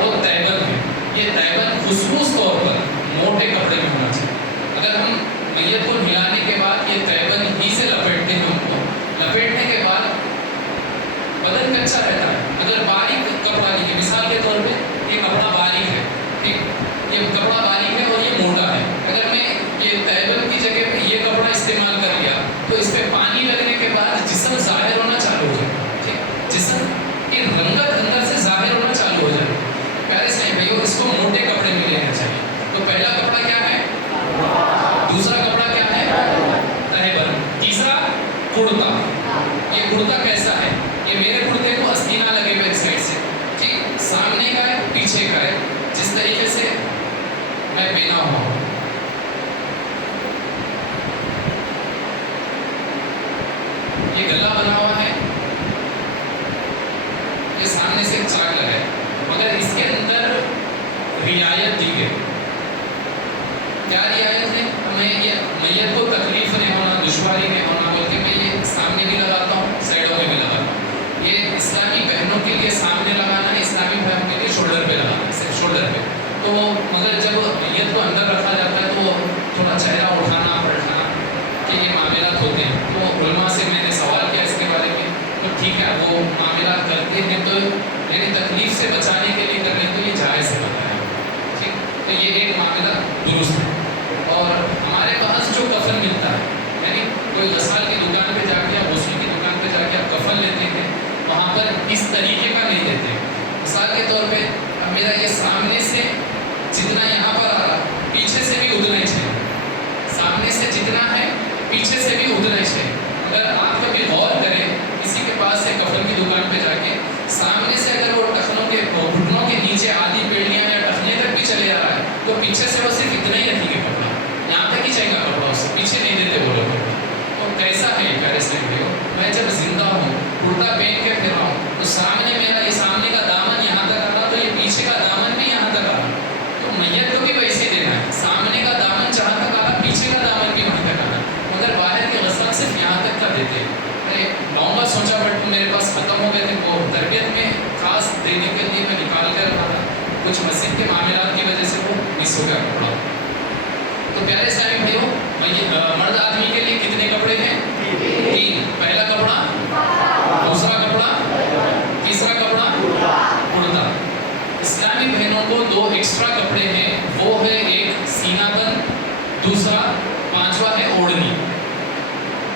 وہ تہبند ہے. یہ تہبند خصوص طور پر موٹے کپڑے میں ہونا چاہیے. اگر ہم میت کو ہلانے کے بعد یہ تہبند ہی سے لپیٹتے ہیں, ان کو لپیٹنے کے بعد بدن کچا رہتا ہے. اگر باریک کپڑا لیجیے, مثال کے طور پہ یہ کپڑا باریک ہے, ٹھیک, یہ کپڑا باریک ہے اور یہ موٹا ہے. اگر میں یہ تہبند کی جگہ پہ یہ کپڑا استعمال کر لیا تو اس پہ پانی لگنے کے بعد جسم ظاہر ہونا چالو ہو جائے. ٹھیک, جسم کی رنگت اندر سے ظاہر ہونا چالو ہو جائے. پیارے سے بھائیو, اس کو موٹے کپڑے میں لینا چاہیے. تو پہلا کپڑا کیا ہے؟ دوسرا کپڑا کیا ہے؟ تہبند. تیسرا کرتا. یہ کرتا کیسا ہے؟ یہ میرے کرتے کو استینہ لگے ہوئے سائڈ سے, ٹھیک, سامنے کا ہے, پیچھے کا ہے, جس طریقے سے میں پہنا ہوا ہوں. یہ گلا بنا ہوا ہے, یہ سامنے سے چاک لگا ہے, مگر اس کے اندر رعایت دی گئی. کیا رعایت ہے؟ ہمیں یہ میت کو تکلیف نہیں ہونا, دشواری نہیں ہونا بول کے میں یہ سامنے بھی لگاتا ہوں, سائڈوں میں بھی لگاتا ہوں. یہ اسلامی بہنوں کے لیے سامنے لگانا ہے, اسلامی بہنوں کے لیے شولڈر پہ لگانا ہے, صرف شولڈر پہ. تو مگر جب میت کو اندر رکھا جاتا ہے تو تھوڑا چہرہ اٹھانا پلٹانا کہ یہ معاملات ہوتے ہیں. تو علماء سے میں نے سوال کیا اس کے بارے میں, تو ٹھیک ہے وہ معاملات کرتے ہیں تو یعنی تکلیف سے بچانے کے لیے کرنے تو یہ جائز ہے بتایا. ٹھیک, تو یہ ایک معاملہ درست ہے. اور ہمارے پاس جو کفن ملتا ہے, یعنی کوئی غسال کی دکان پہ جا کے یا غسل کی دکان پہ جا کے آپ کفن لیتے ہیں, وہاں پر اس طریقے کا نہیں دیتے. مثال میرا یہ سامنے سے جتنا یہاں پر آ رہا پیچھے سے بھی اتنا ہی چاہیے، سامنے سے جتنا ہے پیچھے سے بھی اتنا ہی چاہیے۔ اگر آپ کبھی غور کریں کسی کے پاس سے کفن کی دکان پہ جا کے سامنے سے اگر وہ ٹخنوں کے گھٹنوں کے نیچے آدھی پیڑیاں یا ٹخنے تک بھی چلے آ رہا ہے تو پیچھے سے وہ صرف اتنا ہی رکھیں گے کپڑا، یہاں تک ہی چاہیے گا کپڑا، اس سے پیچھے نہیں دیتے وہ لوگ کپڑا۔ تو کیسا ہے یہ پیرس لائن؟ میں جب زندہ ہوں کرتا پہن کے پھر رہا ہوں تو سامنے میرا یہ سامنے کا دامن یہاں تک آ رہا تو یہ پیچھے کا دامن بھی یہاں تک آ رہا، تو میت کو بھی ویسے دینا ہے، سامنے کا دامن جہاں تک آ رہا پیچھے کا دامن بھی وہاں تک آ رہا، مگر باہر کے غسل صرف یہاں تک کا دیتے ہیں۔ میں لاؤں گا سوچا بٹ میرے پاس ختم ہو گئے تھے، وہ تربیت میں خاص دینے کے لیے میں نکال کر رکھا تھا، کچھ مسجد کے معاملات کی وجہ سے وہ مس ہو گیا کپڑا۔ تو پیارے اسلامی بھائیوں، مرد آدمی کے لیے کتنے کپڑے ہیں؟ 3۔ پہلا کپڑا، دوسرا کپڑا، تیسرا کپڑا کرتا۔ اسلامی بہنوں کو 2 ایکسٹرا کپڑے ہیں، وہ ہے ایک سینہ بند، دوسرا 5واں ہے اوڑھنی۔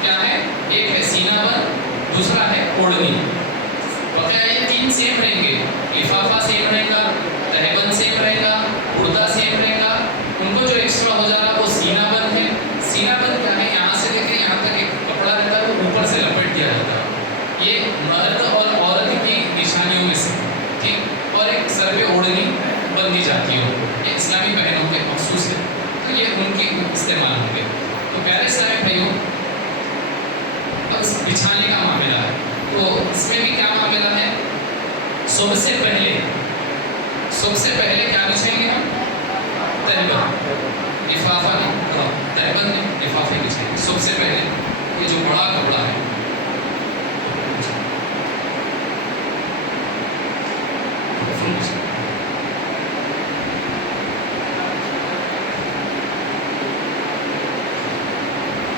کیا ہے؟ ایک ہے سینہ بند، دوسرا ہے اوڑھنی۔ بقیہ یہ 3 سیم رہیں گے، لفافہ سیم رہے گا، تہبند سیم رہے گا، کرتا سیم رہے گا۔ ان کو جو ایکسٹرا ہو جا رہا وہ سینہ بند ہے۔ سینہ بند کیا ہے؟ یہاں سے لے کے یہاں تک ایک کپڑا رہتا ہے، وہ اوپر سے لپیٹ دیا جاتا ہے، یہ مرد اور عورت کی نشانیوں میں سے، ٹھیک، اور ایک سر پہ اوڑھنی بندھی جاتی ہے، یہ اسلامی بہنوں کے مخصوص ہے، تو یہ ان کی استعمال ہوں گے۔ تو پیارے اسلامی بھائیوں، اب بچھانے کا معاملہ ہے، تو اس میں بھی کیا معاملہ ہے؟ سب سے پہلے کیا بچھائیں گے ہم؟ تہبند، لفافہ نہیں، تہبند نہیں، لفافے بچھائیں گے سب سے پہلے، یہ جو بڑا کپڑا ہے۔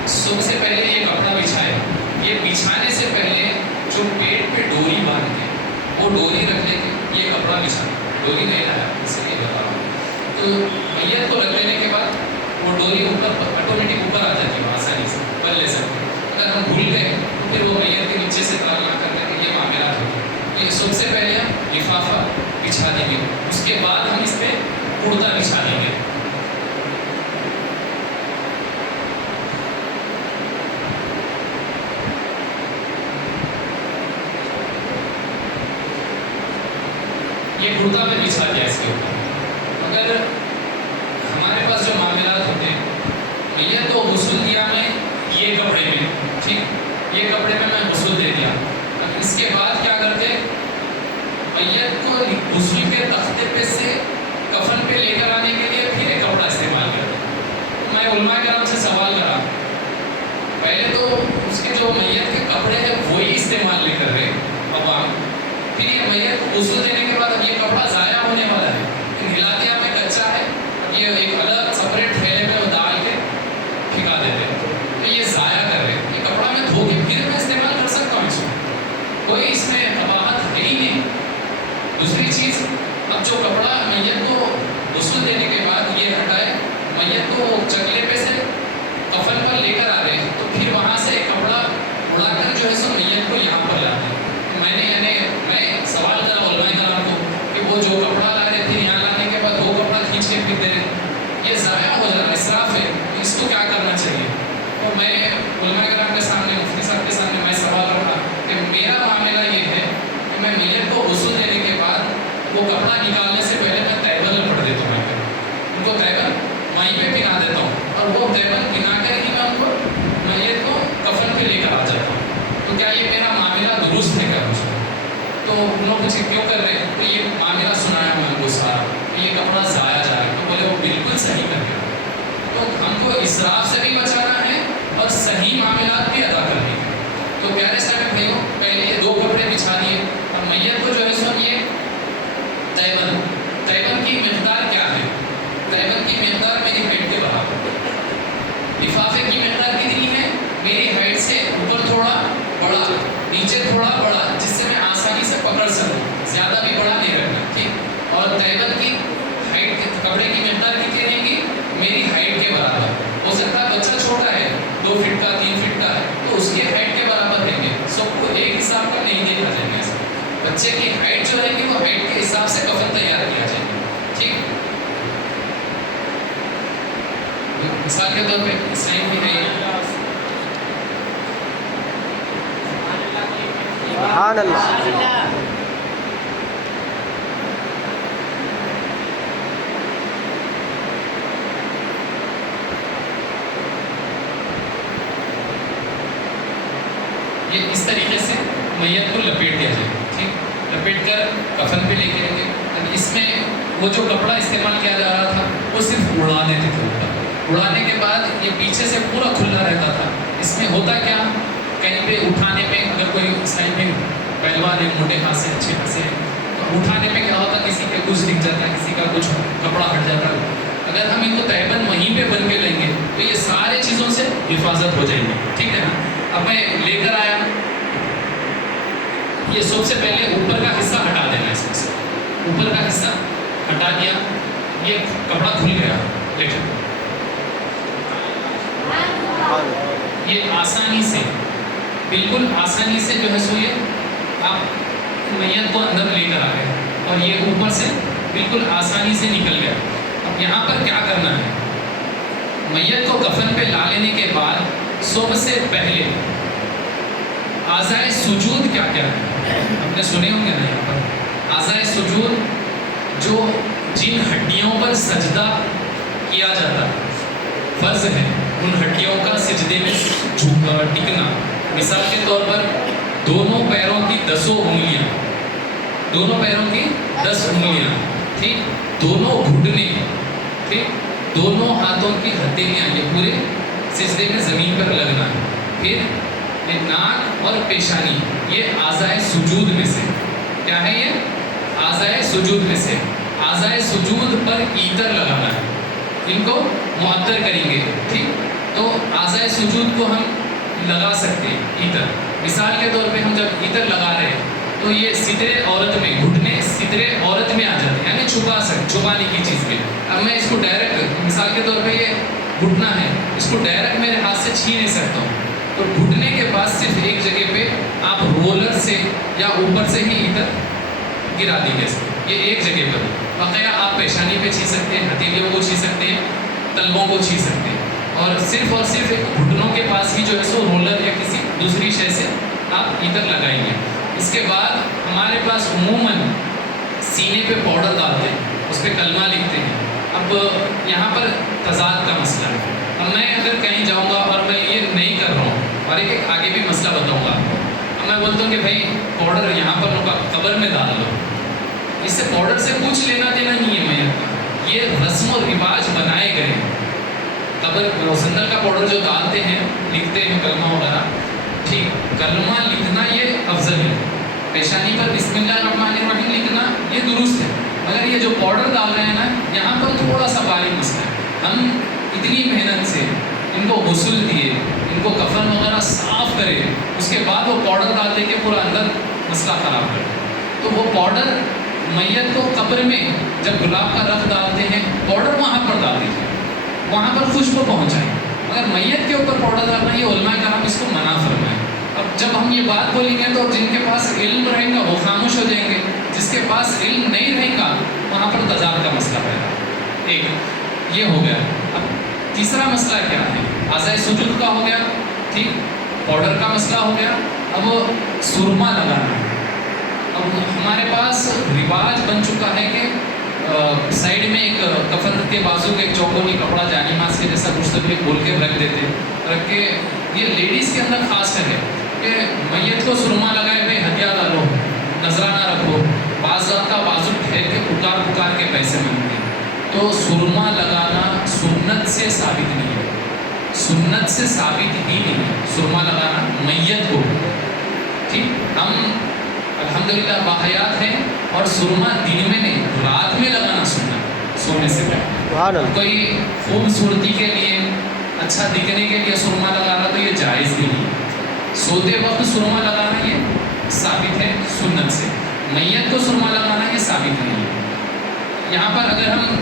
سب سے پہلے یہ کپڑا بچھائے، یہ بچھانے سے پہلے جو پیٹ پہ ڈوری باندھتے ہیں وہ ڈوری رکھ لے کے یہ کپڑا بچھائے، ڈوری نہیں لایا اس لیے بتا رہا ہوں۔ تو میت کو رکھ دینے کے بعد وہ ڈوری اوپر آٹومیٹک اوپر آ جاتی ہے، آسانی سے پر لے سکتے ہیں۔ اگر ہم بھول گئے تو پھر وہ میت کے نیچے سے تارنا کرنے کے یہ معاملات ہوتے ہیں۔ یہ سب سے پہلے ہم لفافہ بچھا دیں گے، اس کے بعد ہم اس پہ کرتا بچھا دیں گے۔ یہ کرتا میں بچھا دیا اس کے اوپر۔ اگر ہمارے پاس جو معاملات ہوتے ہیں، میت کو غسل دیا میں یہ کپڑے میں، ٹھیک، یہ کپڑے میں غسل دے دیا، اب اس کے بعد کیا کرتے؟ میت کو غسل کے تختے پہ سے کفن پہ لے کر آنے کے لیے پھر ایک کپڑا استعمال کرتے۔ میں علماء کرام سے سوال کرا، پہلے تو اس کے جو میت کے کپڑے ہیں وہی استعمال نہیں کر رہے عوام، پھر یہ میت کو غسل دینے کے بعد اب یہ کپڑا ضائع ہونے والا ہے، ہلاتیا میں کچا ہے، اب یہ ایک الگ سپریٹ تھیلے میں ڈال کے پھینکا دیتے ہیں، تو یہ ضائع کر رہے ہیں۔ یہ کپڑا میں دھو کے پھر میں استعمال کر سکتا ہوں، اس میں کوئی اس میں قباحت ہے ہی نہیں۔ دوسری چیز، اب جو کپڑا میت کو غسل دینے کے بعد یہ ہٹائے، میت کو چکلے پہ سے کفن پر لے کر آ رہے ہیں، تو پھر وہاں سے ایک کپڑا اڑا کر جو ہے سو میت کو یہاں پر لاتے ہیں۔ میں سوال کرا علماء کرام کو کہ وہ جو کپڑا لا رہے تھے یہاں لانے کے بعد وہ کپڑا کھینچ کے پھر دے رہے، یہ ضائع ہو جا رہا ہے، اسراف ہے، اس کو کیا کرنا چاہیے؟ تو میں علماء کرام کے سامنے، مفتی صاحب کے سامنے میں سوال رکھا کہ میرا معاملہ یہ ہے کہ میں میت کو غسل دینے کے بعد وہ کپڑا نکالنے سے پہلے میں تہبند لپٹ دیتا ہوں، ان کو تہبند وہیں پہ پہنا دیتا ہوں، اور وہ تہبند پہنا کر ہی میں ان کو میت کو کفن پہ لے کر آ جاتا ہوں۔ تو کیا یہ میرا معاملہ درست ہے کیا؟ مجھے تو ان لوگ مجھے کیوں کر رہے ہیں؟ تو یہ معاملہ سنایا میں ان کو سارا کہ یہ کپڑا ضائع جا رہا ہے، تو بولے وہ بالکل صحیح کر رہے ہیں۔ تو ہم کو اسراف سے بھی بچانا ہے اور صحیح معاملات بھی ادا کرنے ہیں۔ تو پیارے اسلامی بھائیوں، پہلے یہ 2 کپڑے بچھا دیے، اور میت کو جو ہے سو یہ تہبند کی مقدار کیا ہے؟ تہبند کی مقدار میری ہائٹ کے برابر، لفافے کی مقدار کتنی ہے؟ میری ہائٹ سے اوپر تھوڑا بڑا، نیچے تھوڑا بڑا، جس سے میں آسانی سے پکڑ سکوں، زیادہ بھی بڑا نہیں رکھنا، ٹھیک۔ اور تہبند کی ہائٹ، کپڑے کی مقدار کتنی رہے گی؟ میری ہائٹ کے برابر، ہو سکتا ہے بچہ چھوٹا ہے، 2 فٹ کا 3 فٹ کا ہے، تو اس کے ہائٹ کے برابر رہیں گے، سب کو ایک حساب کا نہیں دیکھا جائے گا، بچے کی ہائٹ جو رہے گی وہ ہائٹ کے حساب سے کفن تیار کیا جائے گا۔ طور پہ اسلام میں ہے سبحان اللہ. یہ اس طریقے سے میت کو لپیٹ دیا جائے. ٹھیک، لپیٹ کر کفن پہ لے کے رہیں گے. اب اس میں وہ جو کپڑا استعمال کیا جا رہا تھا وہ صرف اڑا دیتے تھے اوپر. اڑانے کے بعد یہ پیچھے سے پورا کھلا رہتا تھا. اس میں ہوتا کیا، کہیں پہ اٹھانے میں اگر کوئی سائڈ میں پہلوان ہے، موٹے خاصے اچھے خاصے ہیں، تو اٹھانے میں کیا ہوتا، کسی کا کچھ دکھ جاتا ہے، کسی کا کچھ کپڑا ہٹ جاتا ہے. اگر ہم ان کو تہبند وہیں پہ بن کے لیں گے تو یہ سارے چیزوں سے حفاظت ہو جائیں گے. ٹھیک ہے نا. اب میں لے کر آیا، یہ سب سے پہلے اوپر کا حصہ ہٹا دینا. اس میں سے اوپر کا حصہ ہٹا دیا، یہ کپڑا کھل گیا. دیکھیں یہ آسانی سے، بالکل آسانی سے جو ہے سو یہ آپ میت کو اندر لے کر آ گئے اور یہ اوپر سے بالکل آسانی سے نکل گیا. اب یہاں پر کیا کرنا ہے، میت کو کفن پہ لا لینے کے بعد سب سے پہلے اعضائے سجود کیا کیا ہے آپ نے سنے ہوں گے نا. یہاں پر اعضائے سجود جو جن ہڈیوں پر سجدہ کیا جاتا ہے، فرض ہے ان ہڈیوں کا سجدے میں ٹکنا. مثال کے طور پر دونوں پیروں کی 10 انگلیاں، دونوں پیروں کی 10 انگلیاں، ٹھیک، دونوں گھٹنے، ٹھیک، دونوں ہاتھوں کی ہتھیلیاں، یہ پورے سجدے میں زمین پر لگنا ہے. پھر ناک اور پیشانی، یہ اعضائے سجود میں سے کیا ہے، یہ اعضائے سجود میں سے. اعضائے سجود پر عطر لگانا ہے، ان کو معطر کریں گے. ٹھیک، تو اعضائے سجود کو ہم لگا سکتے ہیں عطر. مثال کے طور پہ ہم جب عطر لگا رہے ہیں تو یہ سترے عورت میں، گھٹنے سترے عورت میں آ جاتے ہیں، یعنی چھپانے کی چیز میں. اب میں اس کو ڈائریکٹ، مثال کے طور پہ یہ گھٹنا ہے، اس کو ڈائریکٹ میرے ہاتھ سے چھین نہیں سکتا ہوں. تو گھٹنے کے پاس صرف ایک جگہ پہ آپ رولر سے یا اوپر سے ہی عطر گرا دیں گے. یہ ایک جگہ پر. بقیہ آپ پیشانی پہ چھین سکتے ہیں، ہتھیلیوں کو چھین سکتے ہیں، تلووں کو چھین سکتے ہیں، اور صرف گھٹنوں کے پاس ہی جو ہے سو رولر یا کسی دوسری شے سے آپ عطر لگائیں گے. اس کے بعد ہمارے پاس عموماً سینے پہ پاؤڈر ڈالتے ہیں، اس پہ کلمہ لکھتے ہیں. اب یہاں پر تضاد کا مسئلہ ہے. اب میں اگر کہیں جاؤں گا اور میں یہ نہیں کر رہا ہوں، اور ایک آگے بھی مسئلہ بتاؤں گا آپ کو. اب میں بولتا ہوں کہ بھائی پاؤڈر یہاں پر قبر میں ڈال دو، اس سے پاؤڈر سے کچھ لینا دینا نہیں ہے میت کا. یہ رسم و رواج بنائے گئے ہیں. قبر روزندل کا پاؤڈر جو ڈالتے ہیں، لکھتے ہیں کلمہ وغیرہ، ٹھیک، کلمہ لکھنا یہ افضل ہے. پیشانی پر بسم اللہ الرحمن الرحیم لکھنا یہ درست ہے. مگر یہ جو پاؤڈر ڈال رہے ہیں نا، یہاں پر تھوڑا سا باریک مسئلہ ہے. ہم اتنی محنت سے ان کو غسل دیے، ان کو کفن وغیرہ صاف کرے، اس کے بعد وہ پاؤڈر ڈالتے کہ پورا اندر مسئلہ خراب کرے. تو وہ پاؤڈر میت کو قبر میں جب گلاب کا رخ ڈالتے ہیں، پاؤڈر وہاں پر ڈال دیجیے، وہاں پر خوشبو پہنچائیں. مگر میت کے اوپر پاؤڈر ڈالنا یہ علماء کرام اس کو منع فرمائیں. اب جب ہم یہ بات بولیں گے تو جن کے پاس علم رہے گا وہ خاموش ہو جائیں گے، جس کے پاس علم نہیں رہے گا وہاں پر تضاد کا مسئلہ پیدا. ایک یہ ہو گیا. اب تیسرا مسئلہ کیا ہے، اعضائے سجود کا ہو گیا، ٹھیک، پاؤڈر کا مسئلہ ہو گیا. اب سرما لگانا. اب ہمارے پاس رواج بن چکا ہے کہ سائڈ میں ایک کفن کے بازو کے ایک چوکونی کپڑا جانی ماس کے جیسا کچھ تک کھول کے رکھ دیتے، رکھ کے یہ لیڈیز کے اندر خاص کر ہے کہ میت کو سرما لگائے پہ ہتھیار ڈالو، نذرانہ رکھو، بعض کا بازو ٹھہر کے پکار کے پیسے مانگتے ہیں. تو سرما لگانا سنت سے ثابت نہیں ہے، سنت سے ثابت ہی نہیں ہے سرما لگانا میت کو. ٹھیک، ہم الحمدللہ باحیات ہیں اور سرما دن میں نہیں رات میں لگانا سنت، سونے سے پہلے. کوئی خوبصورتی کے لیے، اچھا دکھنے کے لیے سرما لگانا تو یہ جائز نہیں ہے. سوتے وقت سرما لگانا یہ ثابت ہے سنت سے. میت کو سرما لگانا یہ ثابت نہیں ہے. یہاں پر اگر ہم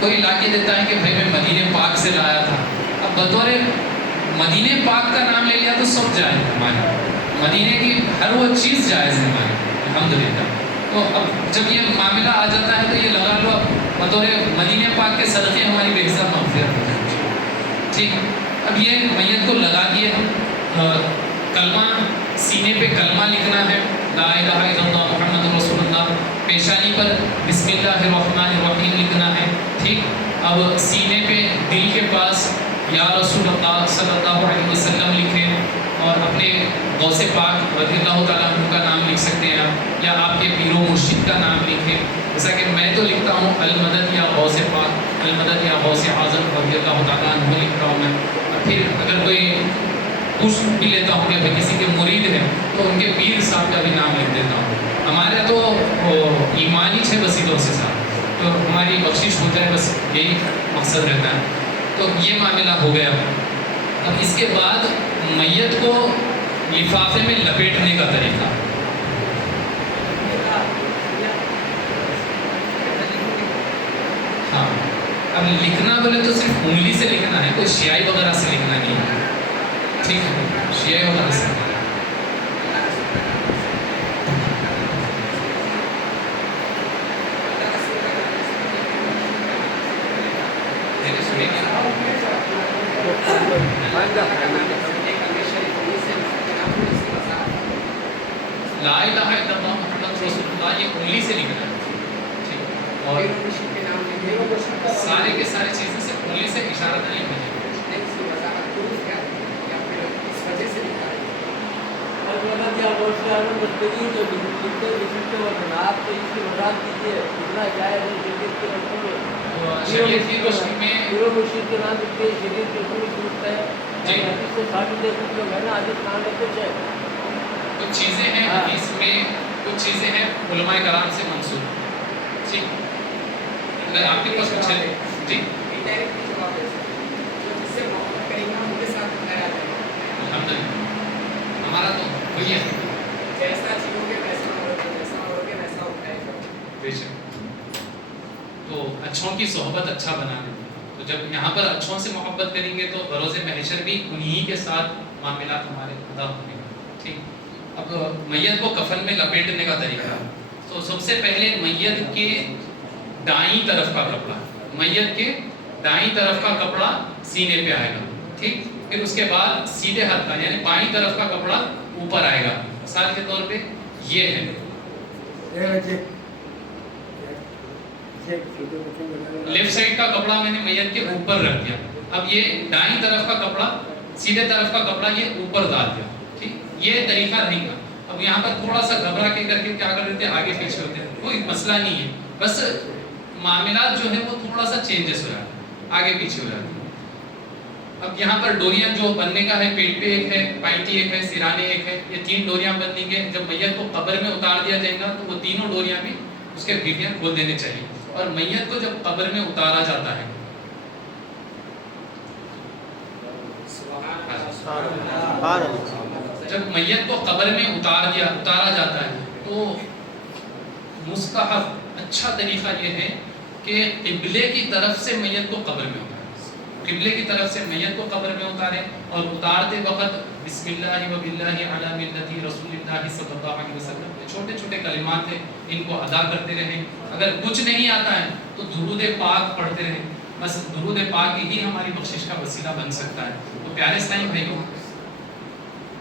کوئی لا کے دیتا ہے کہ بھائی میں مدینہ پاک سے لایا تھا، اب بطور مدینہ پاک کا نام لے لیا تو سب جائز ہے ہمارے، مدینے کی ہر وہ چیز جائز ہے ہمارے الحمدللہ. تو اب جب یہ معاملہ آ جاتا ہے تو یہ لگا لو اب بطور مدینہ پاک کے صدقے ہماری بے حساب مغفرت ہو جائے. ٹھیک ہے. اب یہ میت کو لگا دیے کلمہ سینے پہ کلمہ لکھنا ہے لا الہ الا اللہ محمد رسول اللہ. پیشانی پر بسم اللہ الرحمن الرحیم لکھنا ہے. ٹھیک. اب سینے پہ دل کے پاس یا رسول اللہ صلی اللہ علیہ وسلم لکھیں اور اپنے غوث پاک رضی اللہ تعالیٰ عنہ کا نام لکھ سکتے ہیں آپ, یا آپ کے پیر و مرشد کا نام لکھیں. جیسا کہ میں تو لکھتا ہوں المدد یا غوث پاک, المدد یا غوث اعظم رضی اللہ تعالیٰ عنہ لکھتا ہوں میں. اور پھر اگر کوئی پوچھ بھی لیتا ہوں کہ کسی کے مرید ہیں تو ان کے پیر صاحب کا بھی نام لکھ دیتا ہوں. ہمارا تو ایمانی ہے وسیلوں سے صاحب, تو ہماری بخشش ہو جائے بس یہی مقصد رہتا ہے. تو یہ معاملہ ہو گیا. اب اس کے بعد میت کو لفافے میں لپیٹنے کا طریقہ. ہاں, اب لکھنا بولے تو صرف انگلی سے لکھنا ہے, کوئی شیائی وغیرہ سے لکھنا نہیں ہے. ٹھیک ہے, شیائی وغیرہ سے. لا الہ الا اللہ محمد رسول اللہ یہ انگلی سے لکھنا ہے. ٹھیک. اور سارے کے سارے چیزیں سے انگلی سے اشارہ نہیں لکھنا ہے. شریعت کی روشنی میں کچھ چیزیں ہیں حدیث میں, کچھ چیزیں ہیں علماء کرام سے منسوخ. ٹھیک. اگر آپ کے پاس کچھ ہے جی الحمدللہ ہمارا تو وہی ہے. بے شک. تو اچھوں کی صحبت اچھا بنانے, تو جب یہاں پر اچھوں سے محبت کریں گے تو بروز محشر بھی انہی کے ساتھ معاملات ہمارے ادا ہوں گے. ٹھیک. اب میت کو کفن میں لپیٹنے کا طریقہ. تو سب سے پہلے میت کے دائیں طرف کا کپڑا, میت کے دائیں طرف کا کپڑا سینے پہ آئے گا. ٹھیک. پھر اس کے بعد سیدھے ہاتھ کا یعنی بائیں طرف کا کپڑا اوپر آئے گا. مثال کے طور پہ یہ ہے, لیفٹ سائڈ کا کپڑا میں نے میت کے اوپر رکھ دیا. اب یہ دائیں طرف کا کپڑا, سیدھے طرف کا کپڑا یہ اوپر ڈال دیا. ٹھیک. یہ طریقہ رہے گا. اب یہاں پر تھوڑا سا گھبرا کے کر کے کیا کر دیتے ہیں, آگے پیچھے ہوتے ہیں, کوئی مسئلہ نہیں ہے, بس معاملات جو ہے وہ تھوڑا سا چینجز ہو جاتے ہیں, آگے پیچھے ہو جاتے ہیں. اب یہاں پر ڈوریاں جو بننے کا ہے, پیٹ پہ ایک ہے, پائنٹی ایک ہے, سرانے ایک ہے, یہ 3 ڈوریاں بنیں گے. جب میت کو قبر میں اتار دیا جائے گا تو وہ تینوں ڈوریاں بھی اس کے بھیٹیاں کھول دینے چاہیے. اور میت کو جب قبر میں اتارا جاتا ہے, جب میت کو قبر میں اتارا جاتا ہے تو مستحب اچھا طریقہ یہ ہے کہ قبلے کی طرف سے میت کو قبر میں اتاریں. قبلے کی طرف سے میت کو قبر میں اتاریں اور اتارتے وقت بسم اللہ و باللہ علی ملت رسول اللہ صلی اللہ علیہ وسلم, چھوٹے چھوٹے کلمات ہیں, ان کو ادا کرتے رہیں. اگر کچھ نہیں آتا ہے تو درود پاک پڑھتے رہیں. بس درود پاک ہی ہماری بخشش کا وسیلہ بن سکتا ہے. تو پیارے اسلامی بھائیوں,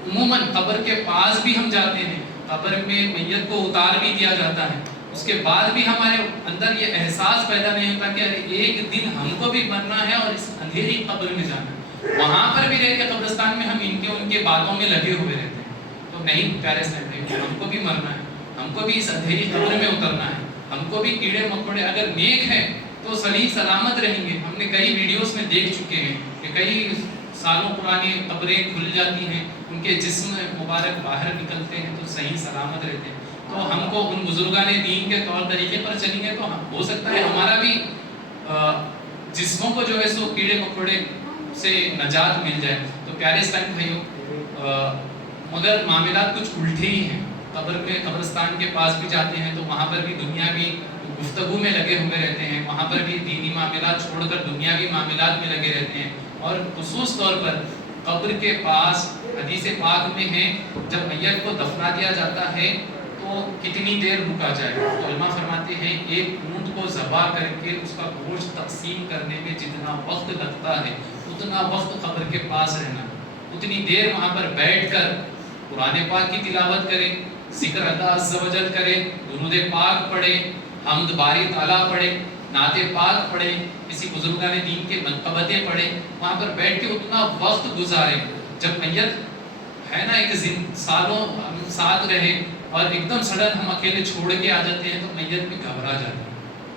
عموماً قبر کے پاس بھی ہم جاتے ہیں, قبر میں میت کو اتار بھی دیا جاتا ہے, اس کے بعد بھی ہمارے اندر یہ احساس پیدا نہیں ہوتا کہ ایک دن ہم کو بھی مرنا ہے اور اس اندھیری قبر میں جانا ہے. وہاں پر بھی رہ کے قبرستان میں ہم ان کے باتوں میں لگے ہوئے رہتے ہیں. تو نہیں پیارے اسلامی بھائیوں, ہم کو بھی مرنا ہے, ہم کو بھی اس اندھیری قبر میں اترنا ہے, ہم کو بھی کیڑے مکوڑے اگر نیک ہیں تو صحیح سلامت رہیں گے. ہم نے کئی ویڈیوز میں دیکھ چکے ہیں کہ کئی سالوں پرانی قبریں کھل جاتی ہیں, ان کے جسم مبارک باہر نکلتے ہیں تو صحیح سلامت رہتے ہیں. تو ہم کو ان بزرگان دین کے طور طریقے پر چلیں گے تو ہو سکتا ہے ہمارا بھی جسموں کو جو ہے سو کیڑے مکوڑے سے نجات مل جائے. تو پیارے اسلامی بھائیوں, مگر معاملات کچھ الٹے ہی ہیں. قبر میں قبرستان کے پاس بھی جاتے ہیں تو وہاں پر بھی دنیاوی گفتگو میں لگے ہوئے رہتے ہیں, وہاں پر بھی دینی معاملات چھوڑ کر دنیاوی معاملات میں لگے رہتے ہیں. اور خصوص طور پر قبر کے پاس حدیث پاک میں ہے جب میت کو دفنا دیا جاتا ہے تو کتنی دیر رکا جائے. تو علماء فرماتے ہیں ایک اونٹ کو ذبح کر کے اس کا گوشت تقسیم کرنے میں جتنا وقت لگتا ہے اتنا وقت قبر کے پاس رہنا، اتنی دیر وہاں پر بیٹھ کر قرآن پاک کی تلاوت کریں، ذکر اللہ عز و جل کریں، درود پاک پڑھیں، حمد باری تعالیٰ پڑھیں، نعت پاک پڑھیں، کسی بزرگان دین کے منقبتیں پڑھیں، وہاں پر بیٹھ کے اتنا وقت گزاریں. جب میت ہے نا ایک سالوں ہم ساتھ رہے اور ایک دم سڈن ہم اکیلے چھوڑ کے آ جاتے ہیں تو میت بھی گھبرا جاتی ہے.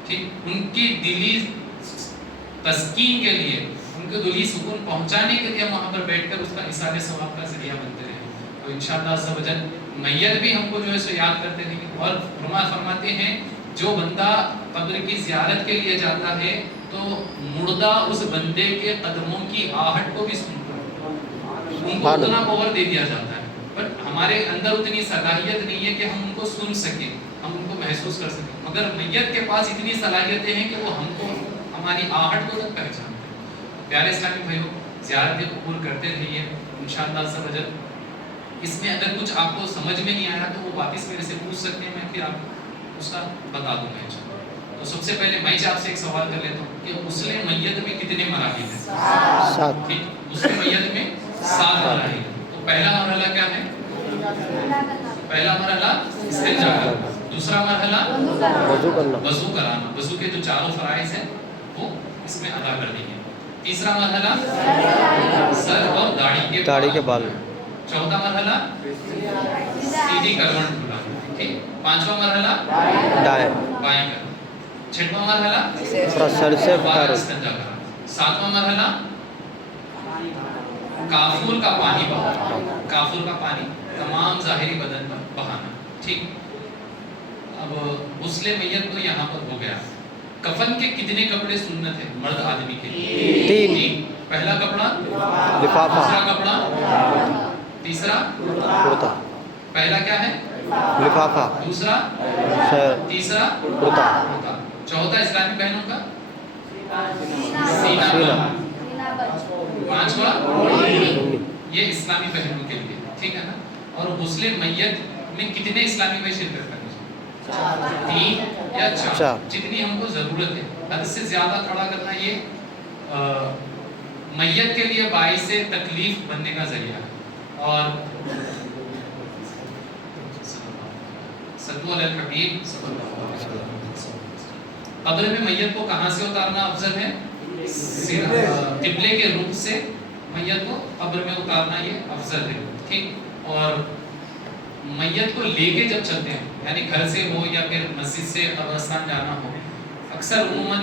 ٹھیک، ان کی دلی تسکین کے لیے، ان کو دلی سکون پہنچانے کے لیے ہم وہاں پر بیٹھ کر اس کا اثار ثواب کا ذریعہ بنتے رہیں. تو انشاءاللہ عز و جل میت بھی ہم کو جو ہے سو یاد کرتے رہیں گے. اور فرماتے ہیں جو بندہ قبر کی زیارت کے لیے جاتا ہے تو مردہ اس بندے کے قدموں کی آہٹ کو بھی سنتا ہے. ان کو اتنا پاور دے دیا جاتا ہے، بٹ ہمارے اندر اتنی صلاحیت نہیں ہے کہ ہم ان کو سن سکیں، ہم ان کو محسوس کر سکیں. مگر میت کے پاس اتنی صلاحیتیں ہیں کہ وہ ہم کو ہماری آہٹ کو تک پہچانتے ہیں. پیارے اسلامی بھائیوں، زیارتیں قبول کرتے رہیے انشاءاللہ عز و جل. اس میں اگر کچھ آپ کو سمجھ میں نہیں آیا تو وہ واپس میرے سے پوچھ سکتے ہیں، میں پھر آپ اس کا بتا دوں گا انشاءاللہ. تو سب سے پہلے میں آپ سے ایک سوال کر لیتا ہوں کہ غسل میت میں کتنے مراحل ہیں؟ 7. ٹھیک، غسل میت میں 7 مراحل ہیں. تو پہلا مرحلہ کیا ہے؟ پہلا مرحلہ استنجا کرنا. دوسرا مرحلہ وضو کرانا، وضو کے جو چاروں فرائض ہیں وہ اس میں ادا کر دیں گے. تیسرا مرحلہ سر اور داڑھی کے بال. چوتھا مرحلہ سیدھی کروٹ ڈھلانا. ٹھیک. پانچواں مرحلہ بائیں کرنا. چھٹواں مرحلہ سر سے استنجا کرنا. ساتواں مرحلہ کافور کا پانی بہانا. کافور کا پانی تمام ظاہری بدن پر بہانا. ٹھیک. اب غسل میت تو یہاں پر ہو گیا. کفن کے کتنے کپڑے سنت ہیں مرد آدمی کے لیے؟ 3. پہلا کپڑا لفافہ، دوسرا کپڑا، تیسرا کرتا. پہلا کیا ہے؟ لفافہ، دوسرا تیسرا کرتا. چوتھا اسلامی بہنوں کا سینہ. پانچواں یہ اسلامی بہنوں کے لیے. ٹھیک ہے نا. اور غسل میت میں کتنے اسلامی بھائی شرکت کریں؟ 3 یا 4، جتنی ہم کو ضرورت ہے. حد سے زیادہ کھڑا کرنا یہ میت کے لیے باعث تکلیف بننے کا ذریعہ ہے. اور صلو علی الحبیب صلی اللہ علیہ وسلم. قبر میں میت کو کہاں سے اتارنا افضل ہے؟ قبلے کے رخ سے میت کو قبر میں اتارنا یہ افضل ہے. ٹھیک. اور میت کو لے کے جب چلتے ہیں، یعنی گھر سے ہو یا پھر مسجد سے قبرستان جانا ہو، اکثر عموماً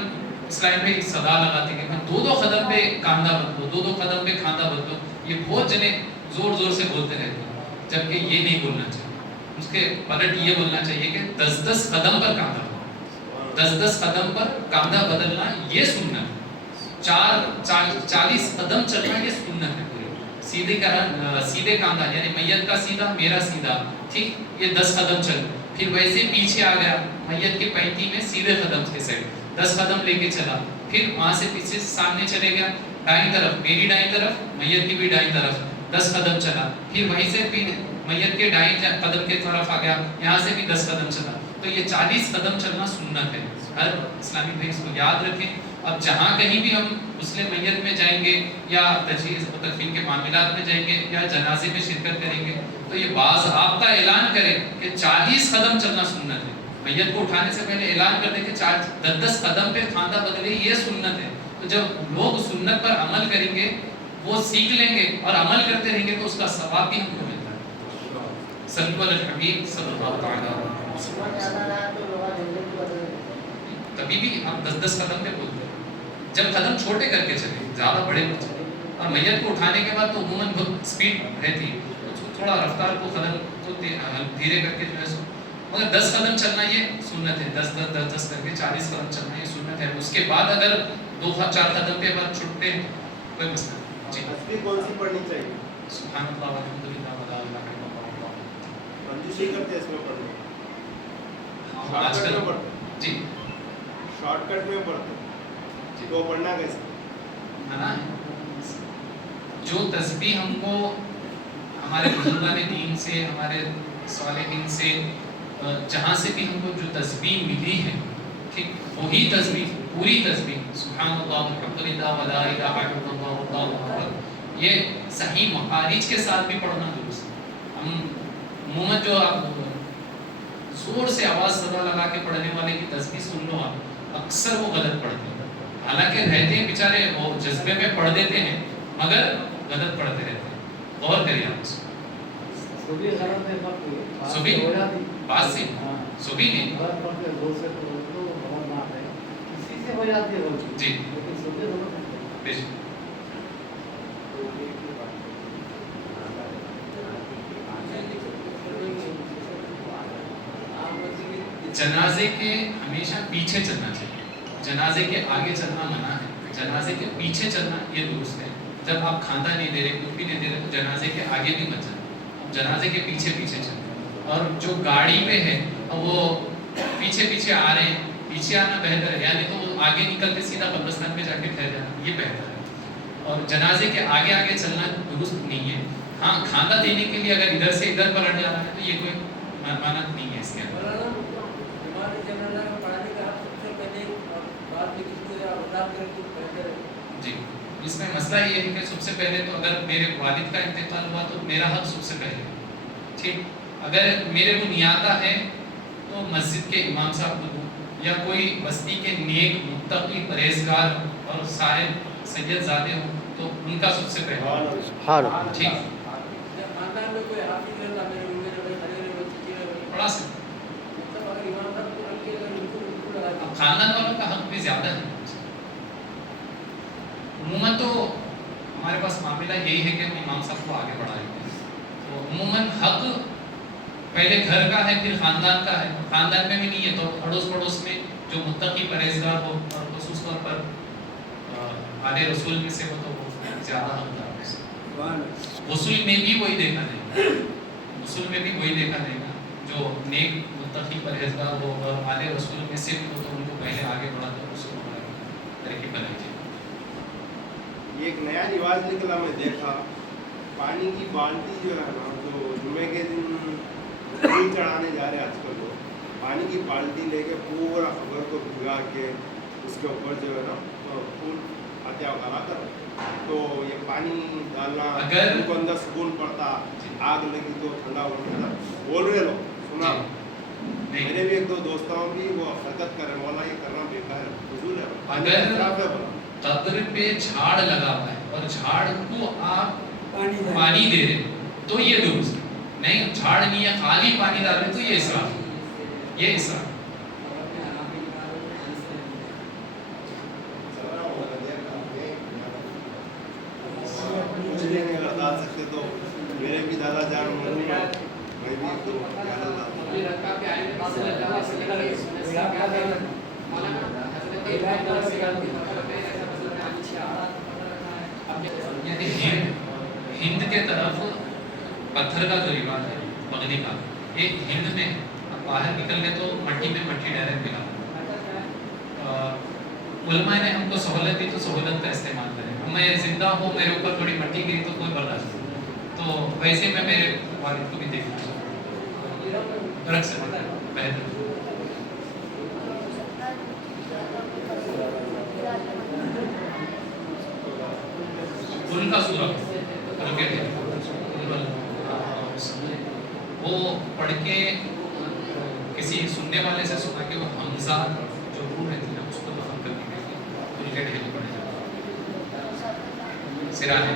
اسلام میں صدا لگاتے ہیں کہ 2 قدم پہ کاندھا بدلو، 2 قدم پہ کاندھا بدلو. یہ بہت جنے زور زور سے بولتے رہتے ہیں، جبکہ یہ نہیں بولنا چاہیے. اس کے پلٹ یہ بولنا چاہیے کہ 10 قدم پر کاندھا، 10 قدم پر کاندھا بدلنا یہ سنت ہے. 40 قدم چلنا یہ سنت ہے. سیدھے کاندھا یعنی میت کا سیدھا، میرا سیدھا. ٹھیک. یہ 10 قدم چل، پھر ویسے پیچھے آ گیا میت کے پینتی میں سیدھے قدم کے سائڈ 10 قدم لے کے چلا. پھر وہاں سے پیچھے سامنے چلے گیا دائیں طرف، میری دائیں طرف، میت کی بھی دائیں طرف 10 قدم چلا. پھر وہیں سے پھر میت کے دائیں قدم کے طرف آ گیا، یہاں سے بھی 10 قدم چلا. تو یہ 40 قدم چلنا سنت ہے. ہر اسلامی بھائی اس کو یاد رکھیں. اب جہاں کہیں بھی ہم غسل میت میں جائیں گے یا تجہیز و تکفین کے معاملات میں جائیں گے یا جنازے میں شرکت کریں گے تو یہ باضابطہ اعلان کریں کہ 40 قدم چلنا سنت ہے. میت کو اٹھانے سے پہلے اعلان کر دیں کہ 10 قدم پہ کاندھا بدلے، یہ سنت ہے. تو جب لوگ سنت پر عمل کریں گے، وہ سیکھ لیں گے اور عمل کرتے رہیں گے تو اس کا ثواب بھی ہم کو ملتا ہے. صلی اللہ علیہ الحبیب صلی اللہ علیہ وسلم. کبھی بھی ہم 10 قدم پہ بولتے ہیں. جب قدم چھوٹے کر کے چلیں، زیادہ بڑے مت چلیں. اور میت کو اٹھانے کے بعد تو عموماً بہت سپیڈ رہتی ہے، تو تھوڑا رفتار کو قدم کو دھیرے کر کے جو ہے سو، مگر 10 قدم چلنا یہ سنت ہے. 10 کر کے 40 قدم چلنا یہ سنت ہے. اس کے بعد اگر 2-4 قدم پہ بعد چھوٹتے ہیں کوئی مسئلہ نہیں. جی تسبیح کون سی پڑھنی چاہیے؟ سبحان اللہ والحمدللہ ولا الہ الا اللہ. بندشی کرتے اس میں پڑھنا آج کل. جی شارٹ کٹ میں پڑھتے ہیں تو پڑھنا کیسے ہے نا. جو تسبیح ہم کو ہمارے بزرگان دین سے، ہمارے صالحین سے، جہاں سے بھی ہم کو جو تسبیح ملی ہے، ٹھیک، وہی تسبیح، پوری تسبیح سبحان اللہ الحمدللہ ولا الہ الا اللہ واللہ اکبر، یہ صحیح مخارج کے ساتھ بھی پڑھنا درست ہے۔ ہم عموماً جو آپ زور سے آواز صدا لگا کے پڑھنے والے کی تسبیح سن لو آپ، اکثر وہ غلط پڑھتے ہیں، حالانکہ رہتے ہیں بیچارے وہ جذبے میں پڑھ دیتے ہیں مگر غلط پڑھتے رہتے ہیں۔ غور کریے آپ اس کو۔ صبح بات سے صبح نہیں جی بے شک۔ جنازے کے ہمیشہ پیچھے چلنا چاہیے، جنازے کے آگے چلنا منع ہے، جنازے کے پیچھے چلنا یہ درست ہے۔ جب آپ کھانا نہیں دے رہے کچھ بھی نہیں دے رہے تو جنازے کے آگے بھی مت چلیں، جنازے کے پیچھے پیچھے چلیں۔ اور جو گاڑی پہ ہے وہ پیچھے پیچھے آ رہے ہیں، پیچھے آنا بہتر ہے، یعنی تو آگے نکل کے سیدھا قبرستان پہ جا کے ٹھہر جانا یہ بہتر ہے۔ اور جنازے کے آگے آگے چلنا درست نہیں ہے۔ ہاں کھانا دینے کے لیے اگر ادھر سے ادھر پلٹ جا رہا ہے تو یہ کوئی مانت نہیں ہے اس کے اندر۔ جی اس میں مسئلہ یہ ہے کہ سب سے پہلے تو اگر میرے والد کا انتقال ہوا تو میرا حق سب سے پہلے، ٹھیک، اگر میرے کو نیاتا ہے تو مسجد کے امام صاحب کو دوں یا کوئی بستی کے نیک متقی پرہیزگار اور صاحب سید زادے ہوں تو ان کا سب سے پہلے، ٹھیک، پڑھا سکتے۔ خاندان والوں کا حق بھی زیادہ ہے۔ عموماً تو ہمارے پاس معاملہ یہی ہے کہ ہم امام صاحب کو آگے بڑھائیں گے، تو عموماً حق پہلے گھر کا ہے پھر خاندان کا ہے، خاندان میں بھی نہیں ہے تو اڑوس پڑوس میں جو متقی پرہیزگار ہو اور خصوص طور پر آل رسول میں سے ہو تو وہ زیادہ حقدار ہے۔ غسل میں بھی وہی دیکھا جائے گا، غسل میں بھی وہی دیکھا جائے گا جو نیک متقی پرہیزگار ہو اور آل رسول میں سے بھی ہو تو ان کو پہلے آگے بڑھا کر اس کو ترقی بنائی جائے۔ یہ ایک نیا رواج نکلا میں دیکھا، پانی کی بالٹی جو ہے نا، جو جمعے کے دن پھول چڑھانے جا رہے آج کل لوگ، پانی کی بالٹی لے کے پورا خبر کو بھگا کے اس کے اوپر جو ہے نا پھول فاتحہ کرا کر تو یہ پانی ڈالنا ان کو اندر سکون پڑتا، آگ لگی تو ٹھنڈا ہوتا بول رہے لوگ سنا۔ میرے بھی ایک دو دوستوں بھی وہ حرکت کرے، مولا یہ کرنا بیکار ہے، فضول ہے۔ اگر قبر پہ جھاڑ لگا ہوا ہے اور جھاڑ کو آپ پانی دے رہے تو یہ درست ہے، نہیں جھاڑ نہیں ہے خالی پانی ڈال رہے تو یہ اسراف ہے، یہ اسراف۔ مجھے نہیں بتا سکتے تو میرے بھی دادا جان میں بھی تو ہند کے طرف پتھر کا جو رواج ہے بغلی کا، ایک ہند میں باہر نکل گئے تو مٹی میں مٹی ڈائریکٹ ملا۔ علماء نے ہم کو سہولت دی تو سہولت کا استعمال کریں، میں زندہ ہوں میرے اوپر تھوڑی مٹی گری تو کوئی برداشت نہیں، تو ویسے میں میرے والد کو بھی دیکھنا چاہتا ہوں، رکھ سکتا ہے بہتر۔ ان کا سورہ وہ پڑھ کے کسی سننے والے سے سنا کہ وہ حمزہ جو روح ہے نا اس کو دفن کرنے کے لیے ان کے ڈھیلے پڑے جاتے سرانے